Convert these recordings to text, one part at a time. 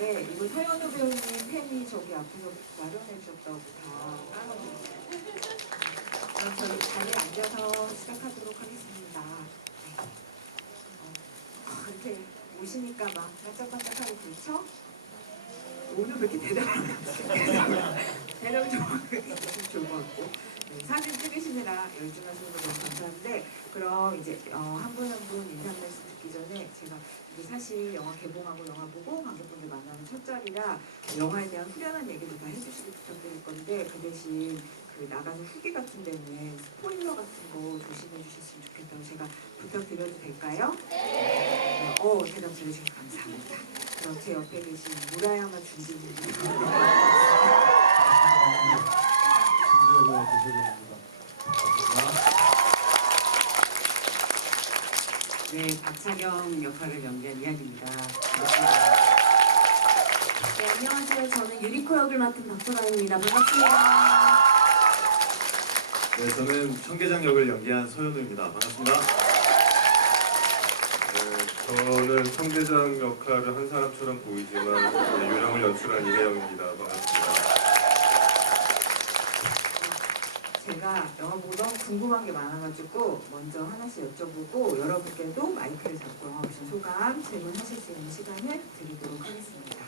네, 이거 서현우 배우님 팬이 저기 앞에서 마련해 주셨다고 다 따라오고. 그럼 저희 자리에 앉아서 시작하도록 하겠습니다. 네. 이렇게 오시니까 막 반짝반짝하고 그렇죠? 오늘 왜 이렇게 대답을 대답이 좋을 것 같고. 네, 사진 찍으시느라 열중하시는 거 너무 감사한데, 그럼 이제 한 분 한 분 인사 말씀 듣기 전에 제가 이게 사실 영화 개봉하고 영화 보고 관객분들 만나는 첫 자리라 영화에 대한 후련한 얘기도 다 해주시길 부탁드릴 건데, 그 대신 그 나가는 후기 같은 데는 스포일러 같은 거 조심해 주셨으면 좋겠다고 제가 부탁드려도 될까요? 네. 대답 들으셔서 감사합니다. 그럼 제 옆에 계신 무라야마 준지님. 네, 박차경 역할을 연기한 이한입니다. 네, 안녕하세요. 저는 유리코 역을 맡은 박소라입니다. 반갑습니다. 네, 저는 청계장 역을 연기한 소현우입니다. 반갑습니다. 네, 저는 청계장 역할을 한 사람처럼 보이지만 유령을 연출한 이혜영입니다. 반갑습니다. 제가 영화 보고 너무 궁금한 게 많아가지고 먼저 하나씩 여쭤보고 여러분께도 마이크를 잡고 영화 보신 소감 질문하실 수 있는 시간을 드리도록 하겠습니다.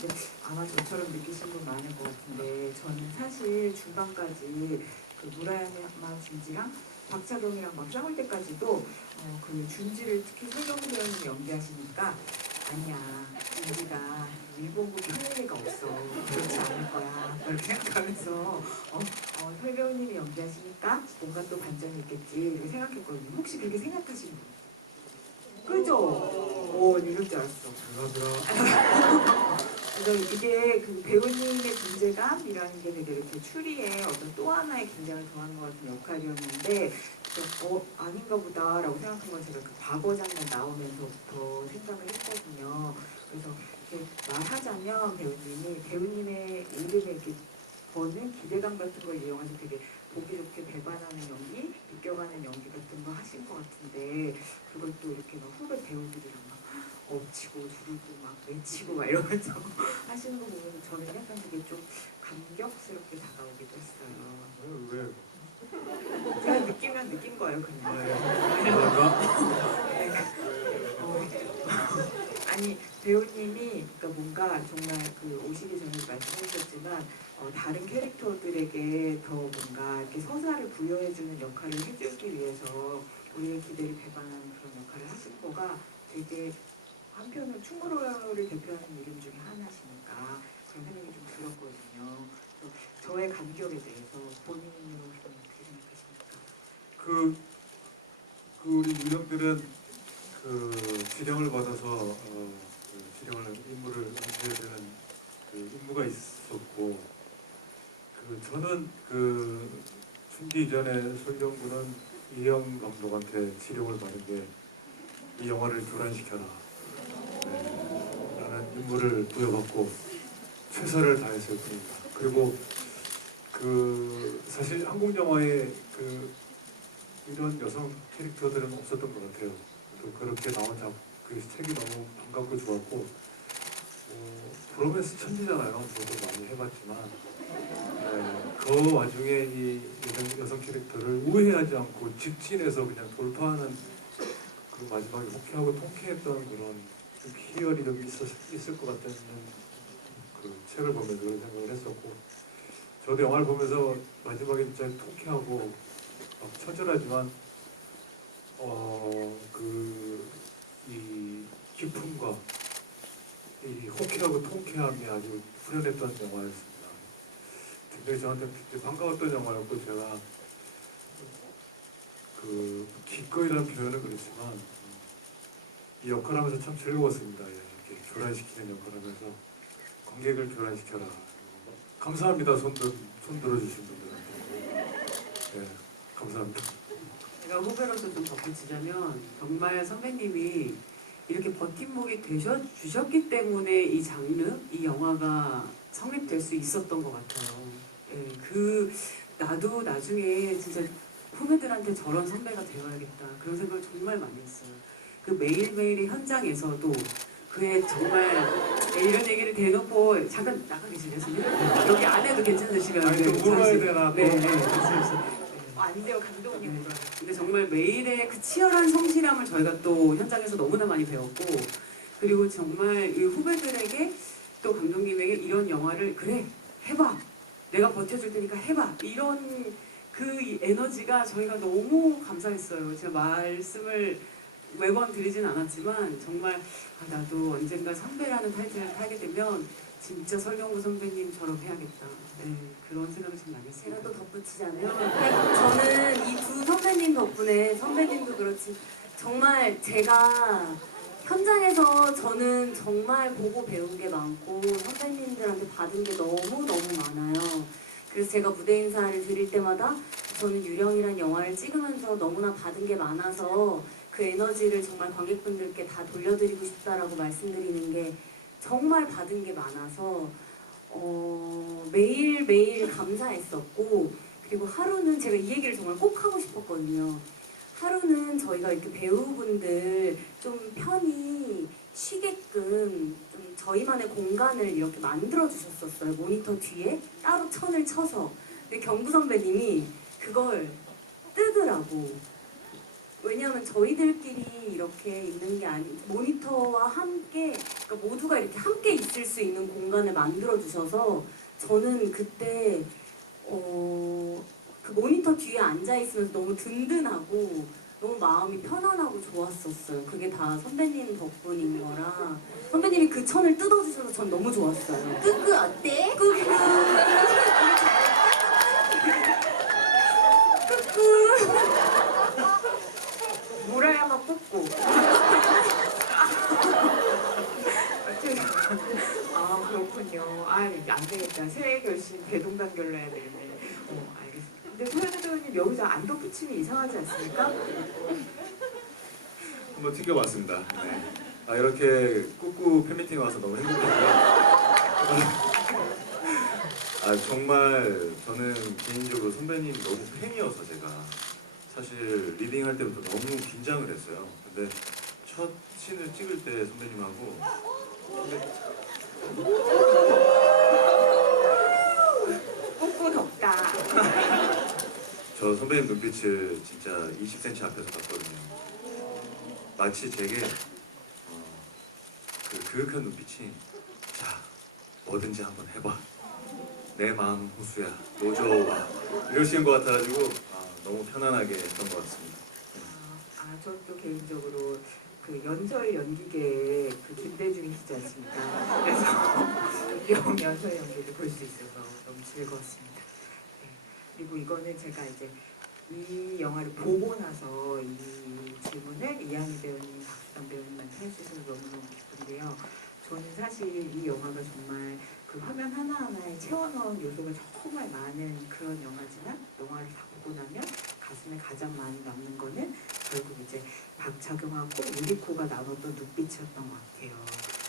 근데 아마 저처럼 느끼신 분 많을 것 같은데, 저는 사실 중반까지 그 무라야마 준지랑 박차경이랑 막 싸울 때까지도 그 준지를 특히 설경구 배우님이 연기하시니까 아니야, 준지가 일본군 편의가 없어, 그렇지 않을 거야 이렇게 생각하면서 설 배우님이 연기하시니까 뭔가 또 반전이 있겠지 이렇게 생각했거든요. 혹시 그렇게 생각하신 분? 그죠? 이럴 줄 알았어. 그래서 이게 그 배우님의 존재감이라는 게 되게 이렇게 추리에 어떤 또 하나의 긴장을 더하는 것 같은 역할이었는데, 아닌가 보다라고 생각한 건 제가 그 과거 장면 나오면서부터 생각을 했거든요. 그래서 이렇게 말하자면 배우님의 이름에 이렇게 거는 기대감 같은 걸 이용해서 되게 보기 좋게 배반하는 연기, 느껴가는 연기 같은 거 하신 것 같은데, 그걸 또 이렇게 막 후배 배우들이랑 막 엎치고 두르고 막 외치고 막 이러면서 하시는 거 보면 저는 약간 되게 좀 감격스럽게 다가오기도 했어요. 왜? 제가 느끼면 느낀 거예요, 그냥. 아니, 배우님이 그러니까 뭔가 정말 그 오시기 전에 말씀해 주셨지만 다른 캐릭터들에게 더 뭔가 이렇게 서사를 부여해주는 역할을 해주기 위해서 우리의 기대를 배반하는 그런 역할을 하신 거가 되게 한편은 충무로를 대표하는 이름 중에 하나시니까 그런 생각이 좀 들었거든요. 저의 감격에 대해서 본인으로서는 어떻게 생각하십니까? 우리 유령들은 그 지령을 받아서 임무를 해야 되는 그 임무가 있었고, 저는 춘기 이전에 설경구는 이영 감독한테 지령을 받은 게 이 영화를 교란시켜라 라는 임무를 부여받고 최선을 다했을 뿐입니다. 그리고 사실 한국 영화에 이런 여성 캐릭터들은 없었던 것 같아요. 또 그렇게 나온 그 책이 너무 반갑고 좋았고, 브로맨스 천지잖아요. 저도 많이 해봤지만 그 와중에 이 여성 캐릭터를 우회하지 않고 직진해서 그냥 돌파하는 그 마지막에 호쾌하고 통쾌했던 그런 좀 희열이 좀 있을 것 같다는 그 책을 보면서 그런 생각을 했었고, 저도 영화를 보면서 마지막에 진짜 통쾌하고 처절하지만 이 기쁨과 이 호쾌하고 통쾌함이 아주 후련했던 영화였습니다. 굉장히 저한테 반가웠던 영화였고, 제가 기꺼이라는 표현은 그렇지만 이 역할하면서 참 즐거웠습니다. 이렇게 교란시키는 역할하면서 관객을 교란시켜라. 감사합니다. 손 들어주신 분들한테. 네, 감사합니다. 제가 후배로서 좀 덧붙이자면 정말 선배님이 이렇게 버팀목이 주셨기 때문에 이 장르, 이 영화가 성립될 수 있었던 것 같아요. 나도 나중에 진짜 후배들한테 저런 선배가 되어야겠다 그런 생각을 정말 많이 했어요. 그 매일매일의 현장에서도 그의 정말 네, 이런 얘기를 대놓고 잠깐 나가 계실래요, 선생님? 여기 안에도 괜찮으시면 아니, 또 물어야 되나, 또. 네, 말씀하세요. 안 돼요, 감독님 물어요. 근데 정말 매일의 그 치열한 성실함을 저희가 또 현장에서 너무나 많이 배웠고, 그리고 정말 이 후배들에게 또 감독님에게 이런 영화를 그래 해봐, 내가 버텨줄 테니까 해봐, 이런 그 에너지가 저희가 너무 감사했어요. 제가 말씀을 매번 드리진 않았지만 정말 나도 언젠가 선배라는 타이틀을 타게 되면 진짜 설경구 선배님처럼 해야겠다. 네, 그런 생각을 좀 많이 했어요. 제가 또 덧붙이자면 저는 이 두 선배님 덕분에 선배님도 그렇지 정말 제가 현장에서 저는 정말 보고 배운 게 많고 선배님들한테 받은 게 너무너무 많아요. 그래서 제가 무대 인사를 드릴 때마다 저는 유령이란 영화를 찍으면서 너무나 받은 게 많아서 그 에너지를 정말 관객분들께 다 돌려드리고 싶다라고 말씀드리는 게 정말 받은 게 많아서 매일매일 감사했었고, 그리고 하루는 제가 이 얘기를 정말 꼭 하고 싶었거든요. 하루는 저희가 이렇게 배우분들 좀 편히 쉬게끔 좀 저희만의 공간을 이렇게 만들어 주셨었어요. 모니터 뒤에 따로 천을 쳐서. 근데 경구 선배님이 그걸 뜨더라고. 왜냐하면 저희들끼리 이렇게 있는 게 아니, 모니터와 함께, 그러니까 모두가 이렇게 함께 있을 수 있는 공간을 만들어 주셔서 저는 그때 그 모니터 뒤에 앉아 있으면서 너무 든든하고 너무 마음이 편안하고 좋았었어요. 그게 다 선배님 덕분인 거라 선배님이 그 천을 뜯어주셔서 전 너무 좋았어요. 끄끄 어때? 끄끄 끄끄 물어야만 뽑고. 아, 그렇군요. 아, 안 되겠다. 새해 결심 대동단결로 해야 되겠네. 알겠습니다. 근데 소연아 배우님 여기서 안 덧붙이면 이상하지 않습니까? 한번 튀겨봤습니다. 네. 이렇게 꾹꾹 팬미팅 와서 너무 행복했고요. 정말 저는 개인적으로 선배님 너무 팬이어서 제가 사실 리딩할 때부터 너무 긴장을 했어요. 근데 첫 씬을 찍을 때 선배님하고 꾹꾹 덥다. 저 선배님 눈빛을 진짜 20cm 앞에서 봤거든요. 마치 제게 그 그윽한 눈빛이 자 뭐든지 한번 해봐. 내 마음은 호수야. 노져와. 이러시는 것 같아가지고 너무 편안하게 했던 것 같습니다. 전 또 개인적으로 그 연설 연기계의 그 김대중이시지 않습니까? 그래서 연설 연기를 볼 수 있어서 너무 즐거웠습니다. 네. 그리고 이거는 제가 이제 이 영화를 보고 나서 이 질문을 이한희 배우님, 박수단 배우님한테 할 수 있어서 너무너무 기쁜데요. 저는 사실 이 영화가 정말 그 화면 하나하나에 채워넣은 요소가 정말 많은 그런 영화지만 영화를 다 보고 나면 가슴에 가장 많이 남는 거는 결국 이제 박차경하고 유리코가 나눴던 눈빛이었던 것 같아요.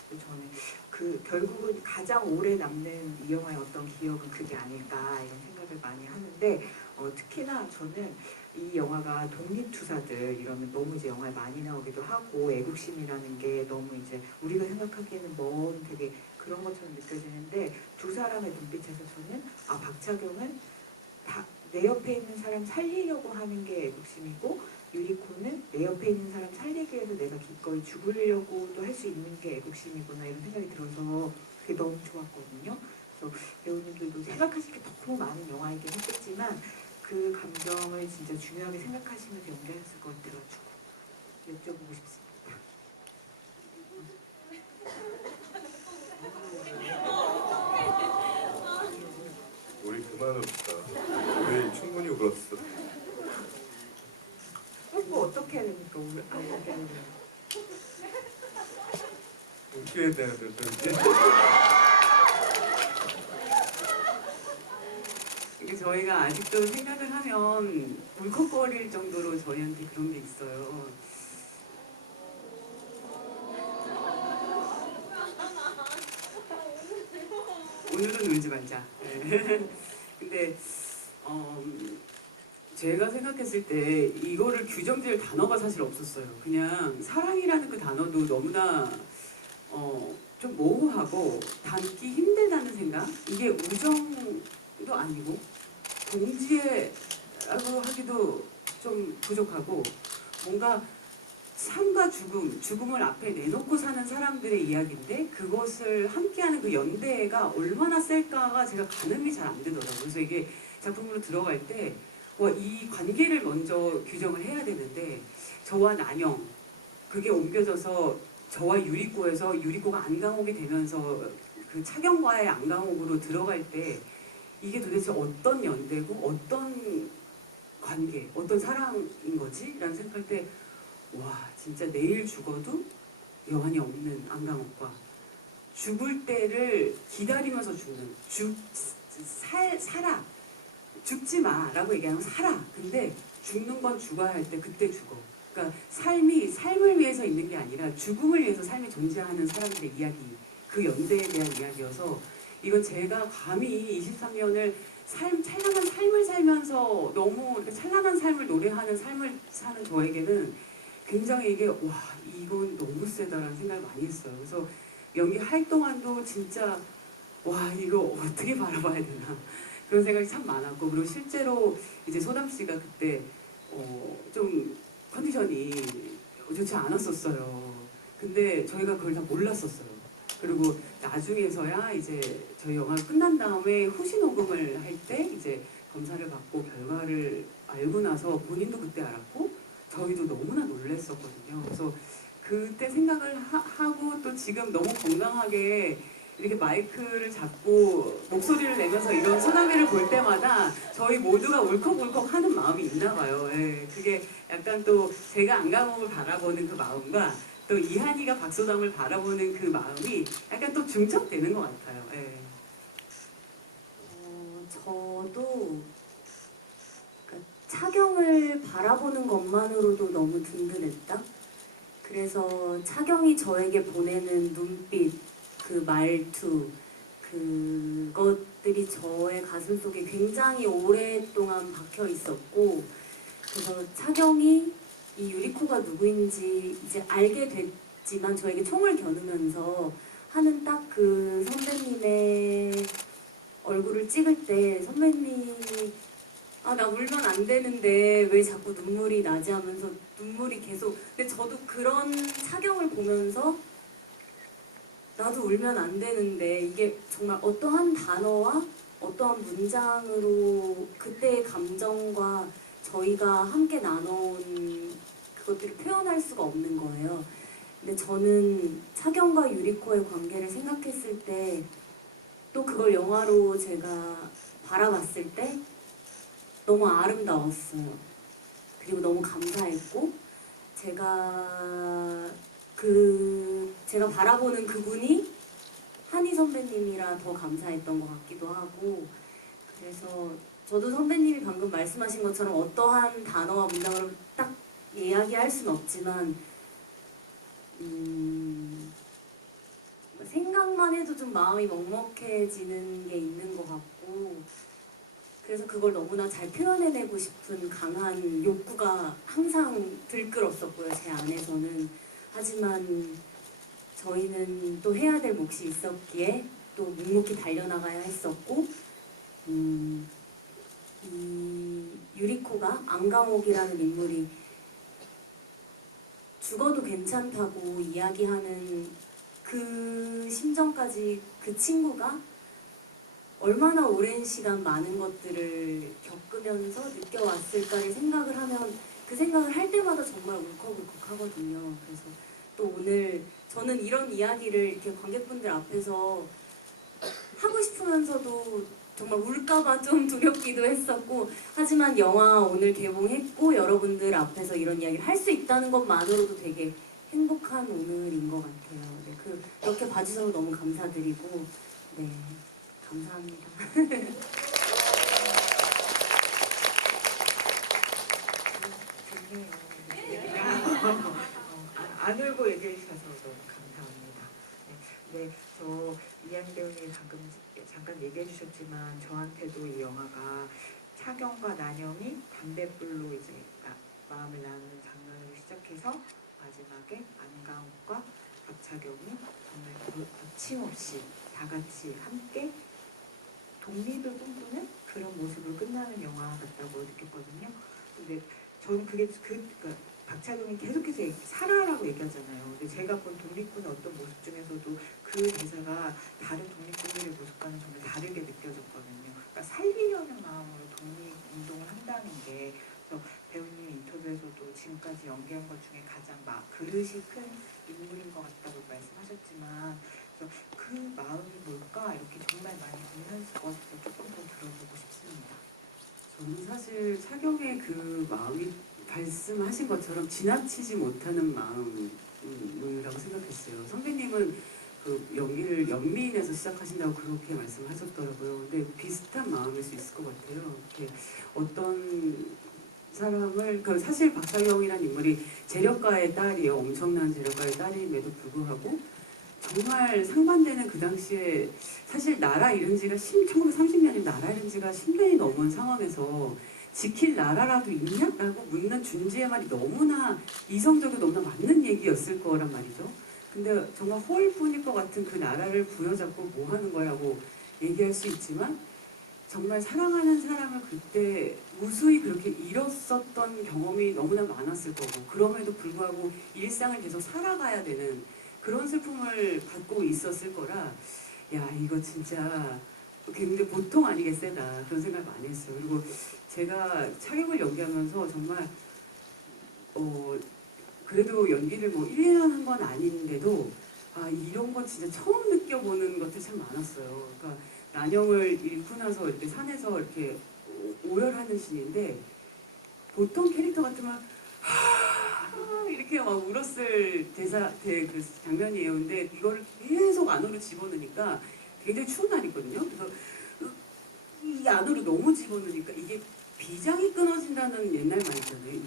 저는 그 결국은 가장 오래 남는 이 영화의 어떤 기억은 그게 아닐까 이런 생각을 많이 하는데 특히나 저는 이 영화가 독립투사들 이러면 너무 이제 영화에 많이 나오기도 하고 애국심이라는 게 너무 이제 우리가 생각하기에는 먼 되게 그런 것처럼 느껴지는데 두 사람의 눈빛에서 저는 박차경은 다 내 옆에 있는 사람 살리려고 하는 게 애국심이고 유리코는 내 옆에 있는 사람 살리기 위해서 내가 기꺼이 죽으려고도 할 수 있는 게 애국심이구나 이런 생각이 들어서 그게 너무 좋았거든요. 그래서 배우님들도 생각하실 게 너무 많은 영화이긴 했겠지만 그 감정을 진짜 중요하게 생각하시면서 연기했을 것 같아가지고 여쭤보고 싶습니다. 우리 그만합시다. 우리 충분히 울었어. 뭐 어떻게 해야 됩니까? 오늘 어떻게 해야 돼요? 웃겨야 되는데 또 이제 이게 저희가 아직도 생각을 하면 울컥거릴 정도로 저희한테 그런 게 있어요. 오늘은 울지 말자. 네. 근데 제가 생각했을 때 이거를 규정지을 단어가 사실 없었어요. 그냥 사랑이라는 그 단어도 너무나 좀 모호하고 담기 힘들다는 생각? 이게 우정도 아니고 동지애라고 하기도 좀 부족하고 뭔가 삶과 죽음을 앞에 내놓고 사는 사람들의 이야기인데 그것을 함께하는 그 연대가 얼마나 셀까가 제가 가늠이 잘 안 되더라고요. 그래서 이게 작품으로 들어갈 때 이 관계를 먼저 규정을 해야 되는데 저와 난영 그게 옮겨져서 저와 유리코에서 유리코가 안강옥이 되면서 그 차경과의 안강옥으로 들어갈 때 이게 도대체 어떤 연대고 어떤 관계, 어떤 사랑인 거지? 라는 생각할 때 와 진짜 내일 죽어도 여한이 없는 안강옥과 죽을 때를 기다리면서 죽는 살아 죽지 마라고 얘기하면 살아 근데 죽는 건 죽어야 할 때 그때 죽어 그러니까 삶을 위해서 있는 게 아니라 죽음을 위해서 삶이 존재하는 사람들의 이야기 그 연대에 대한 이야기여서 이건 제가 감히 23년을 찬란한 삶을 살면서 너무 이렇게 찬란한 삶을 노래하는 삶을 사는 저에게는 굉장히 이게 와 이건 너무 세다라는 생각을 많이 했어요. 그래서 연기 할 동안도 진짜 와 이거 어떻게 바라봐야 되나 그런 생각이 참 많았고 그리고 실제로 이제 소담 씨가 그때 좀 컨디션이 좋지 않았었어요. 근데 저희가 그걸 다 몰랐었어요. 그리고 나중에서야 이제 저희 영화가 끝난 다음에 후시 녹음을 할 때 이제 검사를 받고 결과를 알고 나서 본인도 그때 알았고 저희도 너무나 놀랐었거든요. 그래서 그때 생각을 하고 또 지금 너무 건강하게 이렇게 마이크를 잡고 목소리를 내면서 이런 소담회를 볼 때마다 저희 모두가 울컥울컥 하는 마음이 있나 봐요. 예, 그게 약간 또 제가 안강옥을 바라보는 그 마음과 또 이한이가 박소담을 바라보는 그 마음이 약간 또 중첩되는 것 같아요. 예. 저도 그러니까 차경을 바라보는 것만으로도 너무 든든했다. 그래서 차경이 저에게 보내는 눈빛, 그 말투, 그것들이 저의 가슴 속에 굉장히 오랫동안 박혀 있었고, 그래서 차경이 이 유리코가 누구인지 이제 알게 됐지만 저에게 총을 겨누면서 하는 딱 그 선배님의 얼굴을 찍을 때 선배님이 아, 나 울면 안 되는데 왜 자꾸 눈물이 나지 하면서 눈물이 계속 근데 저도 그런 차경을 보면서 나도 울면 안 되는데 이게 정말 어떠한 단어와 어떠한 문장으로 그때의 감정과 저희가 함께 나눠온 그것들을 표현할 수가 없는 거예요. 근데 저는 차경과 유리코의 관계를 생각했을 때 또 그걸 영화로 제가 바라봤을 때 너무 아름다웠어요. 그리고 너무 감사했고 제가 바라보는 그분이 한희 선배님이라 더 감사했던 것 같기도 하고 그래서 저도 선배님이 방금 말씀하신 것처럼 어떠한 단어와 문장으로 딱 이야기할 수는 없지만 생각만 해도 좀 마음이 먹먹해지는 게 있는 것 같고 그래서 그걸 너무나 잘 표현해내고 싶은 강한 욕구가 항상 들끓었었고요, 제 안에서는. 하지만 저희는 또 해야 될 몫이 있었기에 또 묵묵히 달려나가야 했었고 이 유리코가 안강옥이라는 인물이 죽어도 괜찮다고 이야기하는 그 심정까지 그 친구가 얼마나 오랜 시간 많은 것들을 겪으면서 느껴왔을까를 생각을 하면 그 생각을 할 때마다 정말 울컥울컥 하거든요. 그래서 또 오늘 저는 이런 이야기를 이렇게 관객분들 앞에서 하고 싶으면서도 정말 울까봐 좀 두렵기도 했었고 하지만 영화 오늘 개봉했고 여러분들 앞에서 이런 이야기를 할 수 있다는 것만으로도 되게 행복한 오늘인 것 같아요. 네, 그렇게 봐주셔서 너무 감사드리고 네 감사합니다. 좋네요. 안 울고 얘기해 주셔서 너무 감사합니다. 네, 저 이한희 배우님 방금 잠깐 얘기해 주셨지만 저한테도 이 영화가 차경과 난영이 담뱃불로 이제 마음을 나누는 장면으로 시작해서 마지막에 안강욱과 박차경이 정말 거침없이 다 같이 함께 독립을 꿈꾸는 그런 모습으로 끝나는 영화 같다고 느꼈거든요. 근데 저는 그러니까 박찬용이 계속해서 살아라고 얘기하잖아요. 근데 제가 본 독립군의 어떤 모습 중에서도 그 대사가 다른 독립군들의 모습과는 정말 다르게 느껴졌거든요. 그러니까 살리려는 마음으로 독립운동을 한다는 게, 그래서 배우님 인터뷰에서도 지금까지 연기한 것 중에 가장 그릇이 큰 인물인 것 같다고 말씀하셨지만, 그래서 그 마음이 뭘까 이렇게 정말 많이 고민하셨을 조금 더 들어보고 싶습니다. 저는 사실 차경의 그 마음이 말씀하신 것처럼 지나치지 못하는 마음이라고 생각했어요. 선배님은 그 연기를 연미인에서 시작하신다고 그렇게 말씀하셨더라고요. 근데 비슷한 마음일 수 있을 것 같아요. 이렇게 어떤 사람을 사실 박상영이라는 인물이 재력가의 딸이에요. 엄청난 재력가의 딸임에도 불구하고 정말 상반되는 그 당시에 사실 나라 잃은 지가 1930년이면 나라 잃은 지가 10년이 넘은 상황에서 지킬 나라라도 있냐라고 묻는 준지의 말이 너무나 이성적이고 너무나 맞는 얘기였을 거란 말이죠. 근데 정말 호울뿐일 것 같은 그 나라를 부여잡고 뭐 하는 거라고 얘기할 수 있지만 정말 사랑하는 사람을 그때 무수히 그렇게 잃었었던 경험이 너무나 많았을 거고 그럼에도 불구하고 일상을 계속 살아가야 되는 그런 슬픔을 갖고 있었을 거라 야 이거 진짜 굉장히 보통 아니게 세다 그런 생각을 많이 했어요. 그리고 제가 차경을 연기하면서 정말 그래도 연기를 뭐 1년 한 건 아닌데도 아 이런 거 진짜 처음 느껴보는 것들이 참 많았어요. 그러니까 난영을 잃고 나서 이렇게 산에서 이렇게 오열하는 신인데 보통 캐릭터 같으면 이렇게 막 울었을 그 장면이에요. 근데 이거를 계속 안으로 집어넣으니까 굉장히 추운 날이거든요. 그래서 이 안으로 너무 집어넣으니까 이게 비장이 끊어진다는 옛날 말 있잖아요.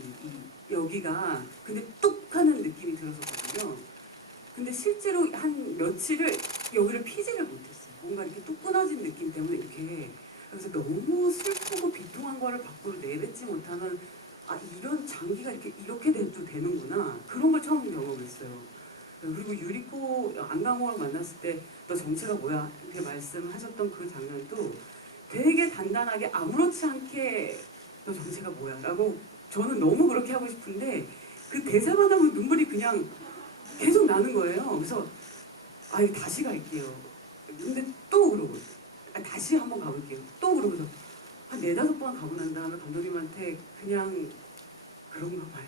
여기가 근데 뚝 하는 느낌이 들었었거든요. 근데 실제로 한 며칠을 여기를 피지를 못했어요. 뭔가 이렇게 뚝 끊어진 느낌 때문에 이렇게 그래서 너무 슬프고 비통한 거를 밖으로 내뱉지 못하는 아 이런 장기가 이렇게 돼도 되는구나 그런 걸 처음 경험했어요. 그리고 유리코 안강호를 만났을 때 너 정체가 뭐야 이렇게 말씀하셨던 그 장면도 되게 단단하게 아무렇지 않게 너 정체가 뭐야 라고 저는 너무 그렇게 하고 싶은데 그 대사마다 눈물이 그냥 계속 나는 거예요. 그래서 아 이거 다시 갈게요. 근데 또 그러고 다시 한번 가볼게요. 또 그러고서 한 4-5번 가고 난 다음에 감독님한테 그냥 그런가 봐요.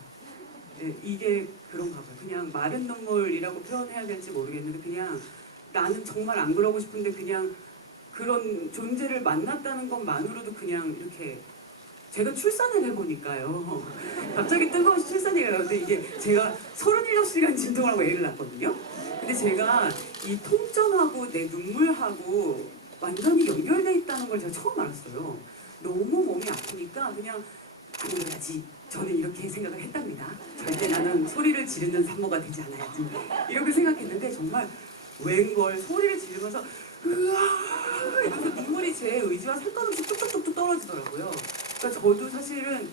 네, 이게 그런가 봐요. 그냥 마른 눈물이라고 표현해야 될지 모르겠는데 그냥 나는 정말 안 그러고 싶은데 그냥 그런 존재를 만났다는 것만으로도 그냥 이렇게 제가 출산을 해보니까요. 갑자기 뜬금없이 출산 얘기가 나오는데 이게 제가 37시간 진통하고 애를 낳았거든요. 근데 제가 이 통증하고 내 눈물하고 완전히 연결돼 있다는 걸 제가 처음 알았어요. 너무 몸이 아프니까 그냥 안 그래야지. 저는 이렇게 생각을 했답니다. 절대 나는 소리를 지르는 산모가 되지 않아야지. 이렇게 생각했는데 정말 웬걸 소리를 지르면서 으아 이러면서 눈물이 제 의지와 상관없이 뚝뚝뚝뚝 떨어지더라고요. 그러니까 저도 사실은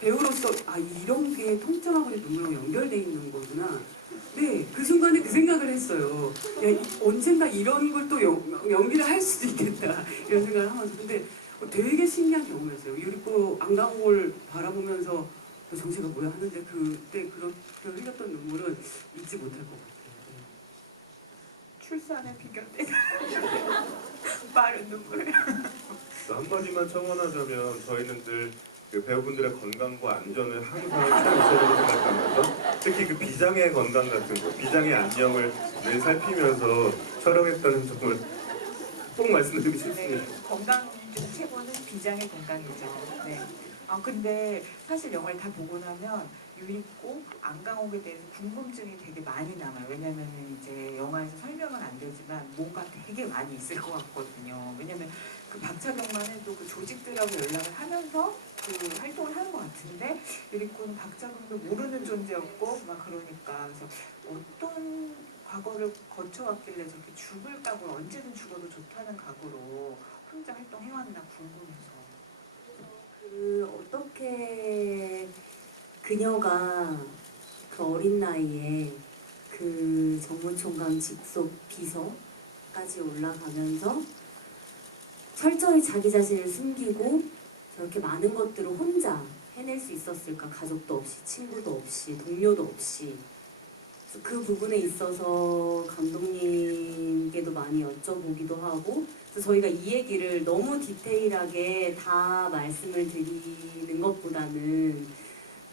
배우로서 아 이런 게 통증하고 눈물하고 연결돼 있는 거구나. 네, 그 순간에 그 생각을 했어요. 야, 언젠가 이런 걸 또 연기를 할 수도 있겠다 이런 생각을 하면서 근데 되게 신기한 경험이었어요. 유리코 안강호를 바라보면서 너 정체가 뭐야 하는데 그때 그렇게 흘렸던 눈물은 잊지 못할 것 같아요. 출산에 비교된 마른 눈물. 한마디만 첨언하자면 저희는 늘 그 배우분들의 건강과 안전을 항상 최우선으로 생각하면서 특히 그 비장의 건강 같은 거, 비장의 안녕을 늘 살피면서 촬영했다는 점을 꼭 말씀드리고 싶습니다. 네, 건강 중 최고는 비장의 건강이죠. 네. 아 근데 사실 영화를 다 보고 나면 유리코 안강옥에 대해서 궁금증이 되게 많이 남아요. 왜냐면 이제 영화에서 설명은 안 되지만 뭔가 되게 많이 있을 것 같거든요. 왜냐면 그 박차경만 해도 그 조직들하고 연락을 하면서 그 활동을 하는 것 같은데 유리코는 박차경도 모르는 존재였고 막 그러니까 그래서 어떤 과거를 거쳐왔길래 저렇게 죽을 각오로 언제든 죽어도 좋다는 각오로 혼자 활동해왔나 궁금해서. 어떻게 그녀가 그 어린 나이에 그 정무총장 직속 비서 까지 올라가면서 철저히 자기 자신을 숨기고 저렇게 많은 것들을 혼자 해낼 수 있었을까? 가족도 없이, 친구도 없이, 동료도 없이. 그래서 그 부분에 있어서 감독님께도 많이 여쭤보기도 하고, 그래서 저희가 이 얘기를 너무 디테일하게 다 말씀을 드리는 것보다는,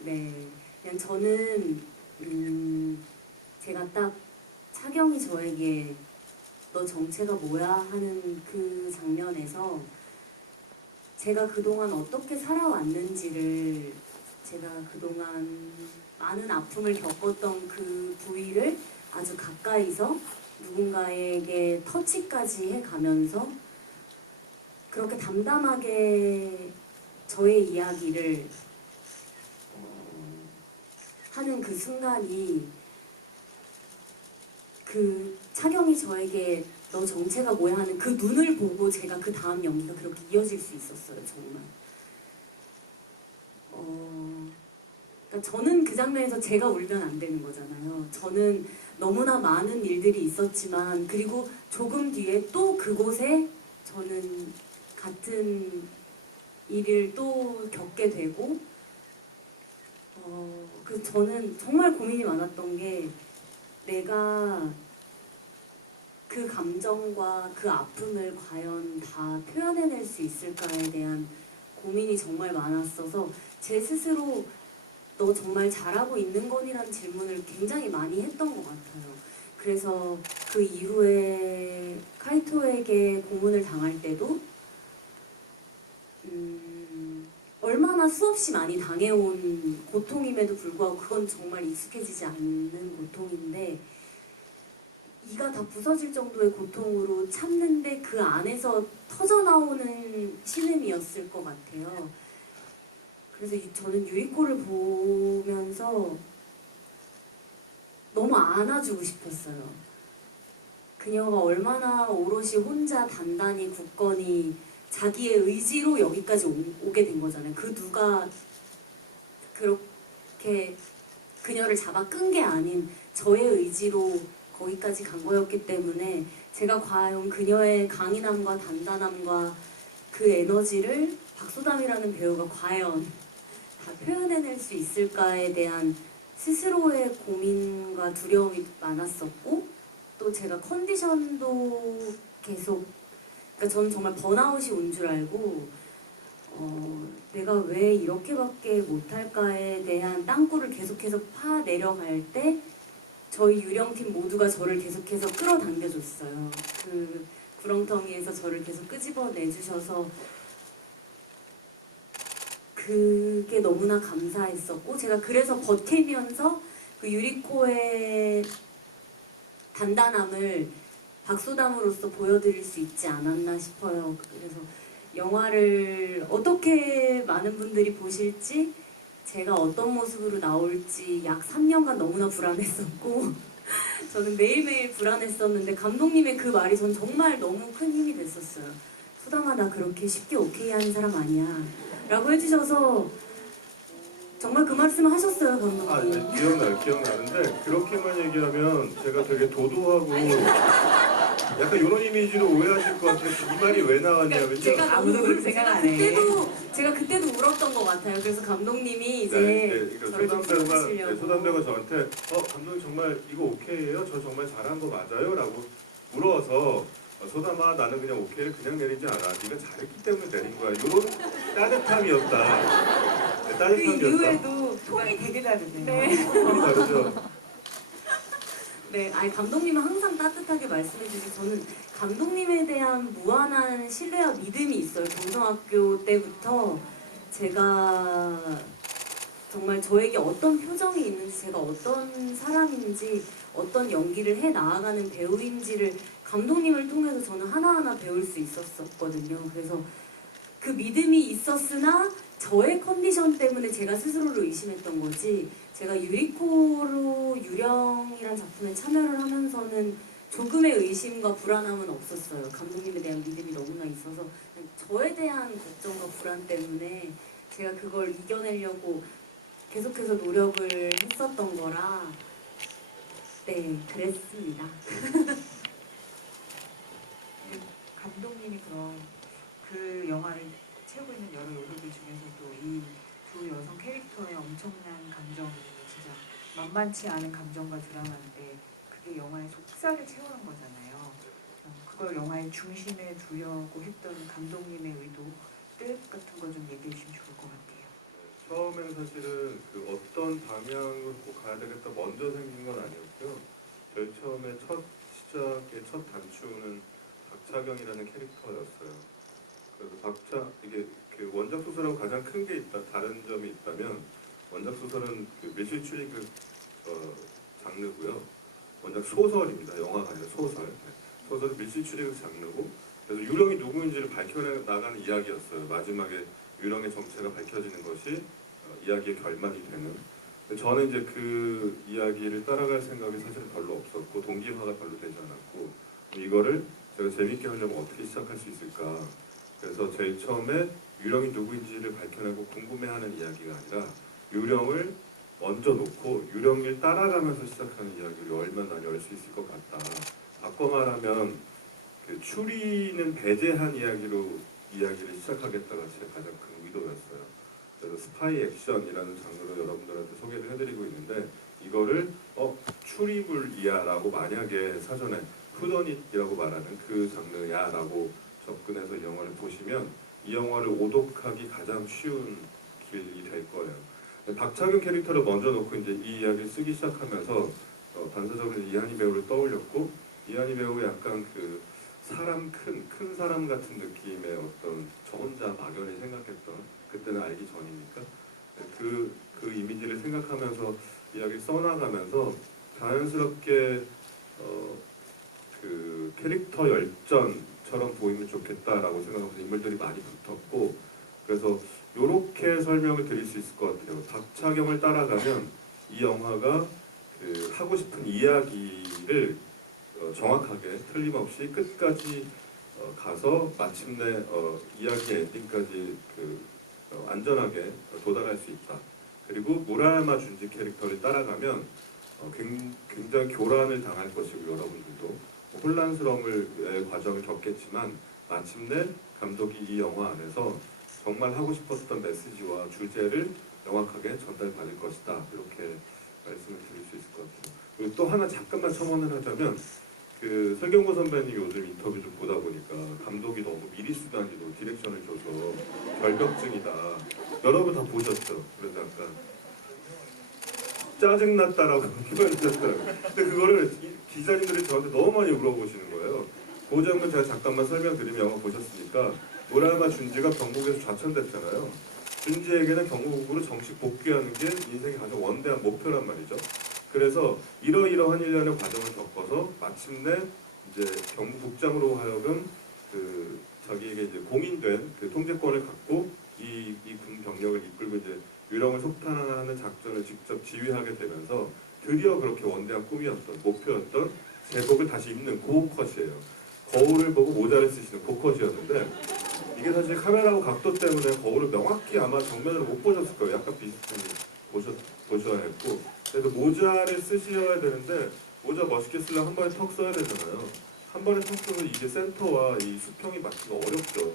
네, 그냥 저는 제가 딱 차경이 저에게 너 정체가 뭐야 하는 그 장면에서 제가 그동안 어떻게 살아왔는지를, 제가 그동안 많은 아픔을 겪었던 그 부위를 아주 가까이서 누군가에게 터치까지 해가면서 그렇게 담담하게 저의 이야기를 하는 그 순간이, 그 차경이 저에게 너 정체가 뭐야 하는 그 눈을 보고 제가 그 다음 연기가 그렇게 이어질 수 있었어요, 정말. 그러니까 저는 그 장면에서 제가 울면 안 되는 거잖아요. 저는 너무나 많은 일들이 있었지만, 그리고 조금 뒤에 또 그곳에 저는 같은 일을 또 겪게 되고, 그래서 저는 정말 고민이 많았던 게, 내가 그 감정과 그 아픔을 과연 다 표현해낼 수 있을까에 대한 고민이 정말 많았어서 제 스스로 너 정말 잘하고 있는 거니라는 질문을 굉장히 많이 했던 것 같아요. 그래서 그 이후에 카이토에게 고문을 당할 때도 얼마나 수없이 많이 당해온 고통임에도 불구하고 그건 정말 익숙해지지 않는 고통인데, 이가 다 부서질 정도의 고통으로 참는데 그 안에서 터져나오는 신음이었을 것 같아요. 그래서 저는 유리코를 보면서 너무 안아주고 싶었어요. 그녀가 얼마나 오롯이 혼자 단단히 굳건히 자기의 의지로 여기까지 오게 된 거잖아요. 그 누가 그렇게 그녀를 잡아 끈 게 아닌 저의 의지로 거기까지 간 거였기 때문에 제가 과연 그녀의 강인함과 단단함과 그 에너지를 박소담이라는 배우가 과연 다 표현해낼 수 있을까에 대한 스스로의 고민과 두려움이 많았었고, 또 제가 컨디션도 계속, 그러니까 저는 정말 번아웃이 온 줄 알고 내가 왜 이렇게밖에 못할까에 대한 땅굴을 계속해서 파 내려갈 때 저희 유령팀 모두가 저를 계속해서 끌어당겨줬어요. 그 구렁텅이에서 저를 계속 끄집어내주셔서 그게 너무나 감사했었고, 제가 그래서 버티면서 그 유리코의 단단함을 박소담으로서 보여드릴 수 있지 않았나 싶어요. 그래서 영화를 어떻게 많은 분들이 보실지, 제가 어떤 모습으로 나올지 약 3년간 너무나 불안했었고 저는 매일매일 불안했었는데, 감독님의 그 말이 전 정말 너무 큰 힘이 됐었어요. 소담아, 나 그렇게 쉽게 오케이 하는 사람 아니야 라고 해주셔서 정말 그 말씀을 하셨어요, 감독님. 아, 네, 기억나는데 그렇게만 얘기하면 제가 되게 도도하고 약간 이런 이미지로 오해하실 것 같은데 이 말이 왜 나왔냐면 그러니까 제가 아무도 너무 그렇게 생각 안 해. 제가 그때도 울었던 것 같아요. 그래서 감독님이 이제 그러니까 저를 좀 소담배우가 풀어주시려고. 소담배우가 저한테 감독님 정말 이거 오케이예요? 저 정말 잘한 거 맞아요? 라고 물어서 소담아, 나는 그냥 오케이를 그냥 내리지 않아. 네가 잘했기 때문에 내린 거야. 이런 따뜻함이었다. 네, 그 따뜻함이었다. 이후에도 톤이 되게 다르네요. 네. 톤이 다르죠. 네, 아니 감독님은 항상 따뜻하게 말씀해 주시고, 저는 감독님에 대한 무한한 신뢰와 믿음이 있어요. 동성학교 때부터 제가 정말 저에게 어떤 표정이 있는지, 제가 어떤 사람인지, 어떤 연기를 해 나아가는 배우인지를 감독님을 통해서 저는 하나하나 배울 수 있었거든요. 그래서 그 믿음이 있었으나 저의 컨디션 때문에 제가 스스로를 의심했던 거지, 제가 유리코로 유령이란 작품에 참여를 하면서는 조금의 의심과 불안함은 없었어요. 감독님에 대한 믿음이 너무나 있어서 그냥 저에 대한 걱정과 불안 때문에 제가 그걸 이겨내려고 계속해서 노력을 했었던 거라, 네, 그랬습니다. 감독님이 그럼 그 영화를 채우고 있는 여러 요소들 중에서도 이 두 여성 캐릭터의 엄청난 감정, 진짜 만만치 않은 감정과 드라마인데 그게 영화의 속살을 채우는 거잖아요. 그걸 영화의 중심에 두려고 했던 감독님의 의도, 뜻 같은 거 좀 얘기해 주시면 좋을 것 같아요. 처음에는 사실은 그 어떤 방향으로 꼭 가야 되겠다 먼저 생긴 건 아니었고요. 제일 처음에 첫 시작의 첫 단추는 박차경이라는 캐릭터였어요. 그래서 이게 그 원작 소설하고 가장 큰 게 있다, 다른 점이 있다면 원작 소설은 그 밀실 추리극 장르고요. 원작 소설입니다. 영화가 아니라 소설. 소설은 밀실 추리극 장르고, 그래서 유령이 누구인지를 밝혀나가는 이야기였어요. 마지막에 유령의 정체가 밝혀지는 것이 이야기의 결말이 되는. 근데 저는 이제 그 이야기를 따라갈 생각이 사실은 별로 없었고 동기화가 별로 되지 않았고, 이거를 제가 재밌게 하려면 어떻게 시작할 수 있을까. 그래서 제일 처음에 유령이 누구인지를 밝혀내고 궁금해하는 이야기가 아니라 유령을 먼저 놓고 유령을 따라가면서 시작하는 이야기를 열면 난 열 수 있을 것 같다. 바꿔 말하면 그 추리는 배제한 이야기로 이야기를 시작하겠다가 제 가장 큰 의도였어요. 그래서 스파이 액션이라는 장르로 여러분들한테 소개를 해드리고 있는데, 이거를 추리물이야라고 만약에 사전에 후더닛이라고 말하는 그 장르야라고 접근해서 이 영화를 보시면 이 영화를 오독하기 가장 쉬운 길이 될 거예요. 박차경 캐릭터를 먼저 놓고 이제 이 이야기를 쓰기 시작하면서 반사적으로 이한희 배우를 떠올렸고, 이한희 배우 약간 그 사람 큰 사람 같은 느낌의 어떤 저 혼자 막연히 생각했던, 그때는 알기 전이니까 그 이미지를 생각하면서 이야기를 써나가면서 자연스럽게 그 캐릭터 열전처럼 보이면 좋겠다라고 생각하면서 인물들이 많이 붙었고, 그래서 이렇게 설명을 드릴 수 있을 것 같아요. 박차경을 따라가면 이 영화가 그 하고 싶은 이야기를 정확하게 틀림없이 끝까지 가서 마침내 이야기의 엔딩까지 안전하게 도달할 수 있다. 그리고 무라야마 준지 캐릭터를 따라가면 굉장히 교란을 당할 것이고, 여러분들도 혼란스러움의 과정을 겪겠지만 마침내 감독이 이 영화 안에서 정말 하고 싶었던 메시지와 주제를 명확하게 전달받을 것이다. 이렇게 말씀을 드릴 수 있을 것 같아요. 그리고 또 하나 잠깐만 첨언을 하자면, 그 설경구 선배님 요즘 인터뷰 좀 보다 보니까 감독이 너무 미리수단지로 디렉션을 줘서 결벽증이다. 여러분 다 보셨죠? 그래서 약간 짜증났다라고 표현하셨더라고요. 근데 그거를 기자님들이 저한테 너무 많이 물어보시는 거예요. 그 장면 제가 잠깐만 설명드리면, 영화 보셨으니까 무라야마 준지가 경북에서 좌천됐잖아요. 준지에게는 경북으로 정식 복귀하는 게 인생의 가장 원대한 목표란 말이죠. 그래서 이러이러한 일련의 과정을 겪어서 마침내 이제 경북 국장으로 하여금 자기에게 이제 공인된 그 통제권을 갖고 이 군 병력을 이끌고 이제 유령을 속탄하는 작전을 직접 지휘하게 되면서 드디어 그렇게 원대한 꿈이었던, 목표였던 제복을 다시 입는 그 컷이에요. 거울을 보고 모자를 쓰시는 그 컷이었는데, 이게 사실 카메라하고 각도 때문에 거울을 명확히 아마 정면으로 못 보셨을 거예요. 약간 비슷하게 보셔야 했고, 그래서 모자를 쓰셔야 되는데 모자 멋있게 쓰려면 한 번에 턱 써야 되잖아요. 한 번에 턱 써서 이게 센터와 이 수평이 맞기가 어렵죠.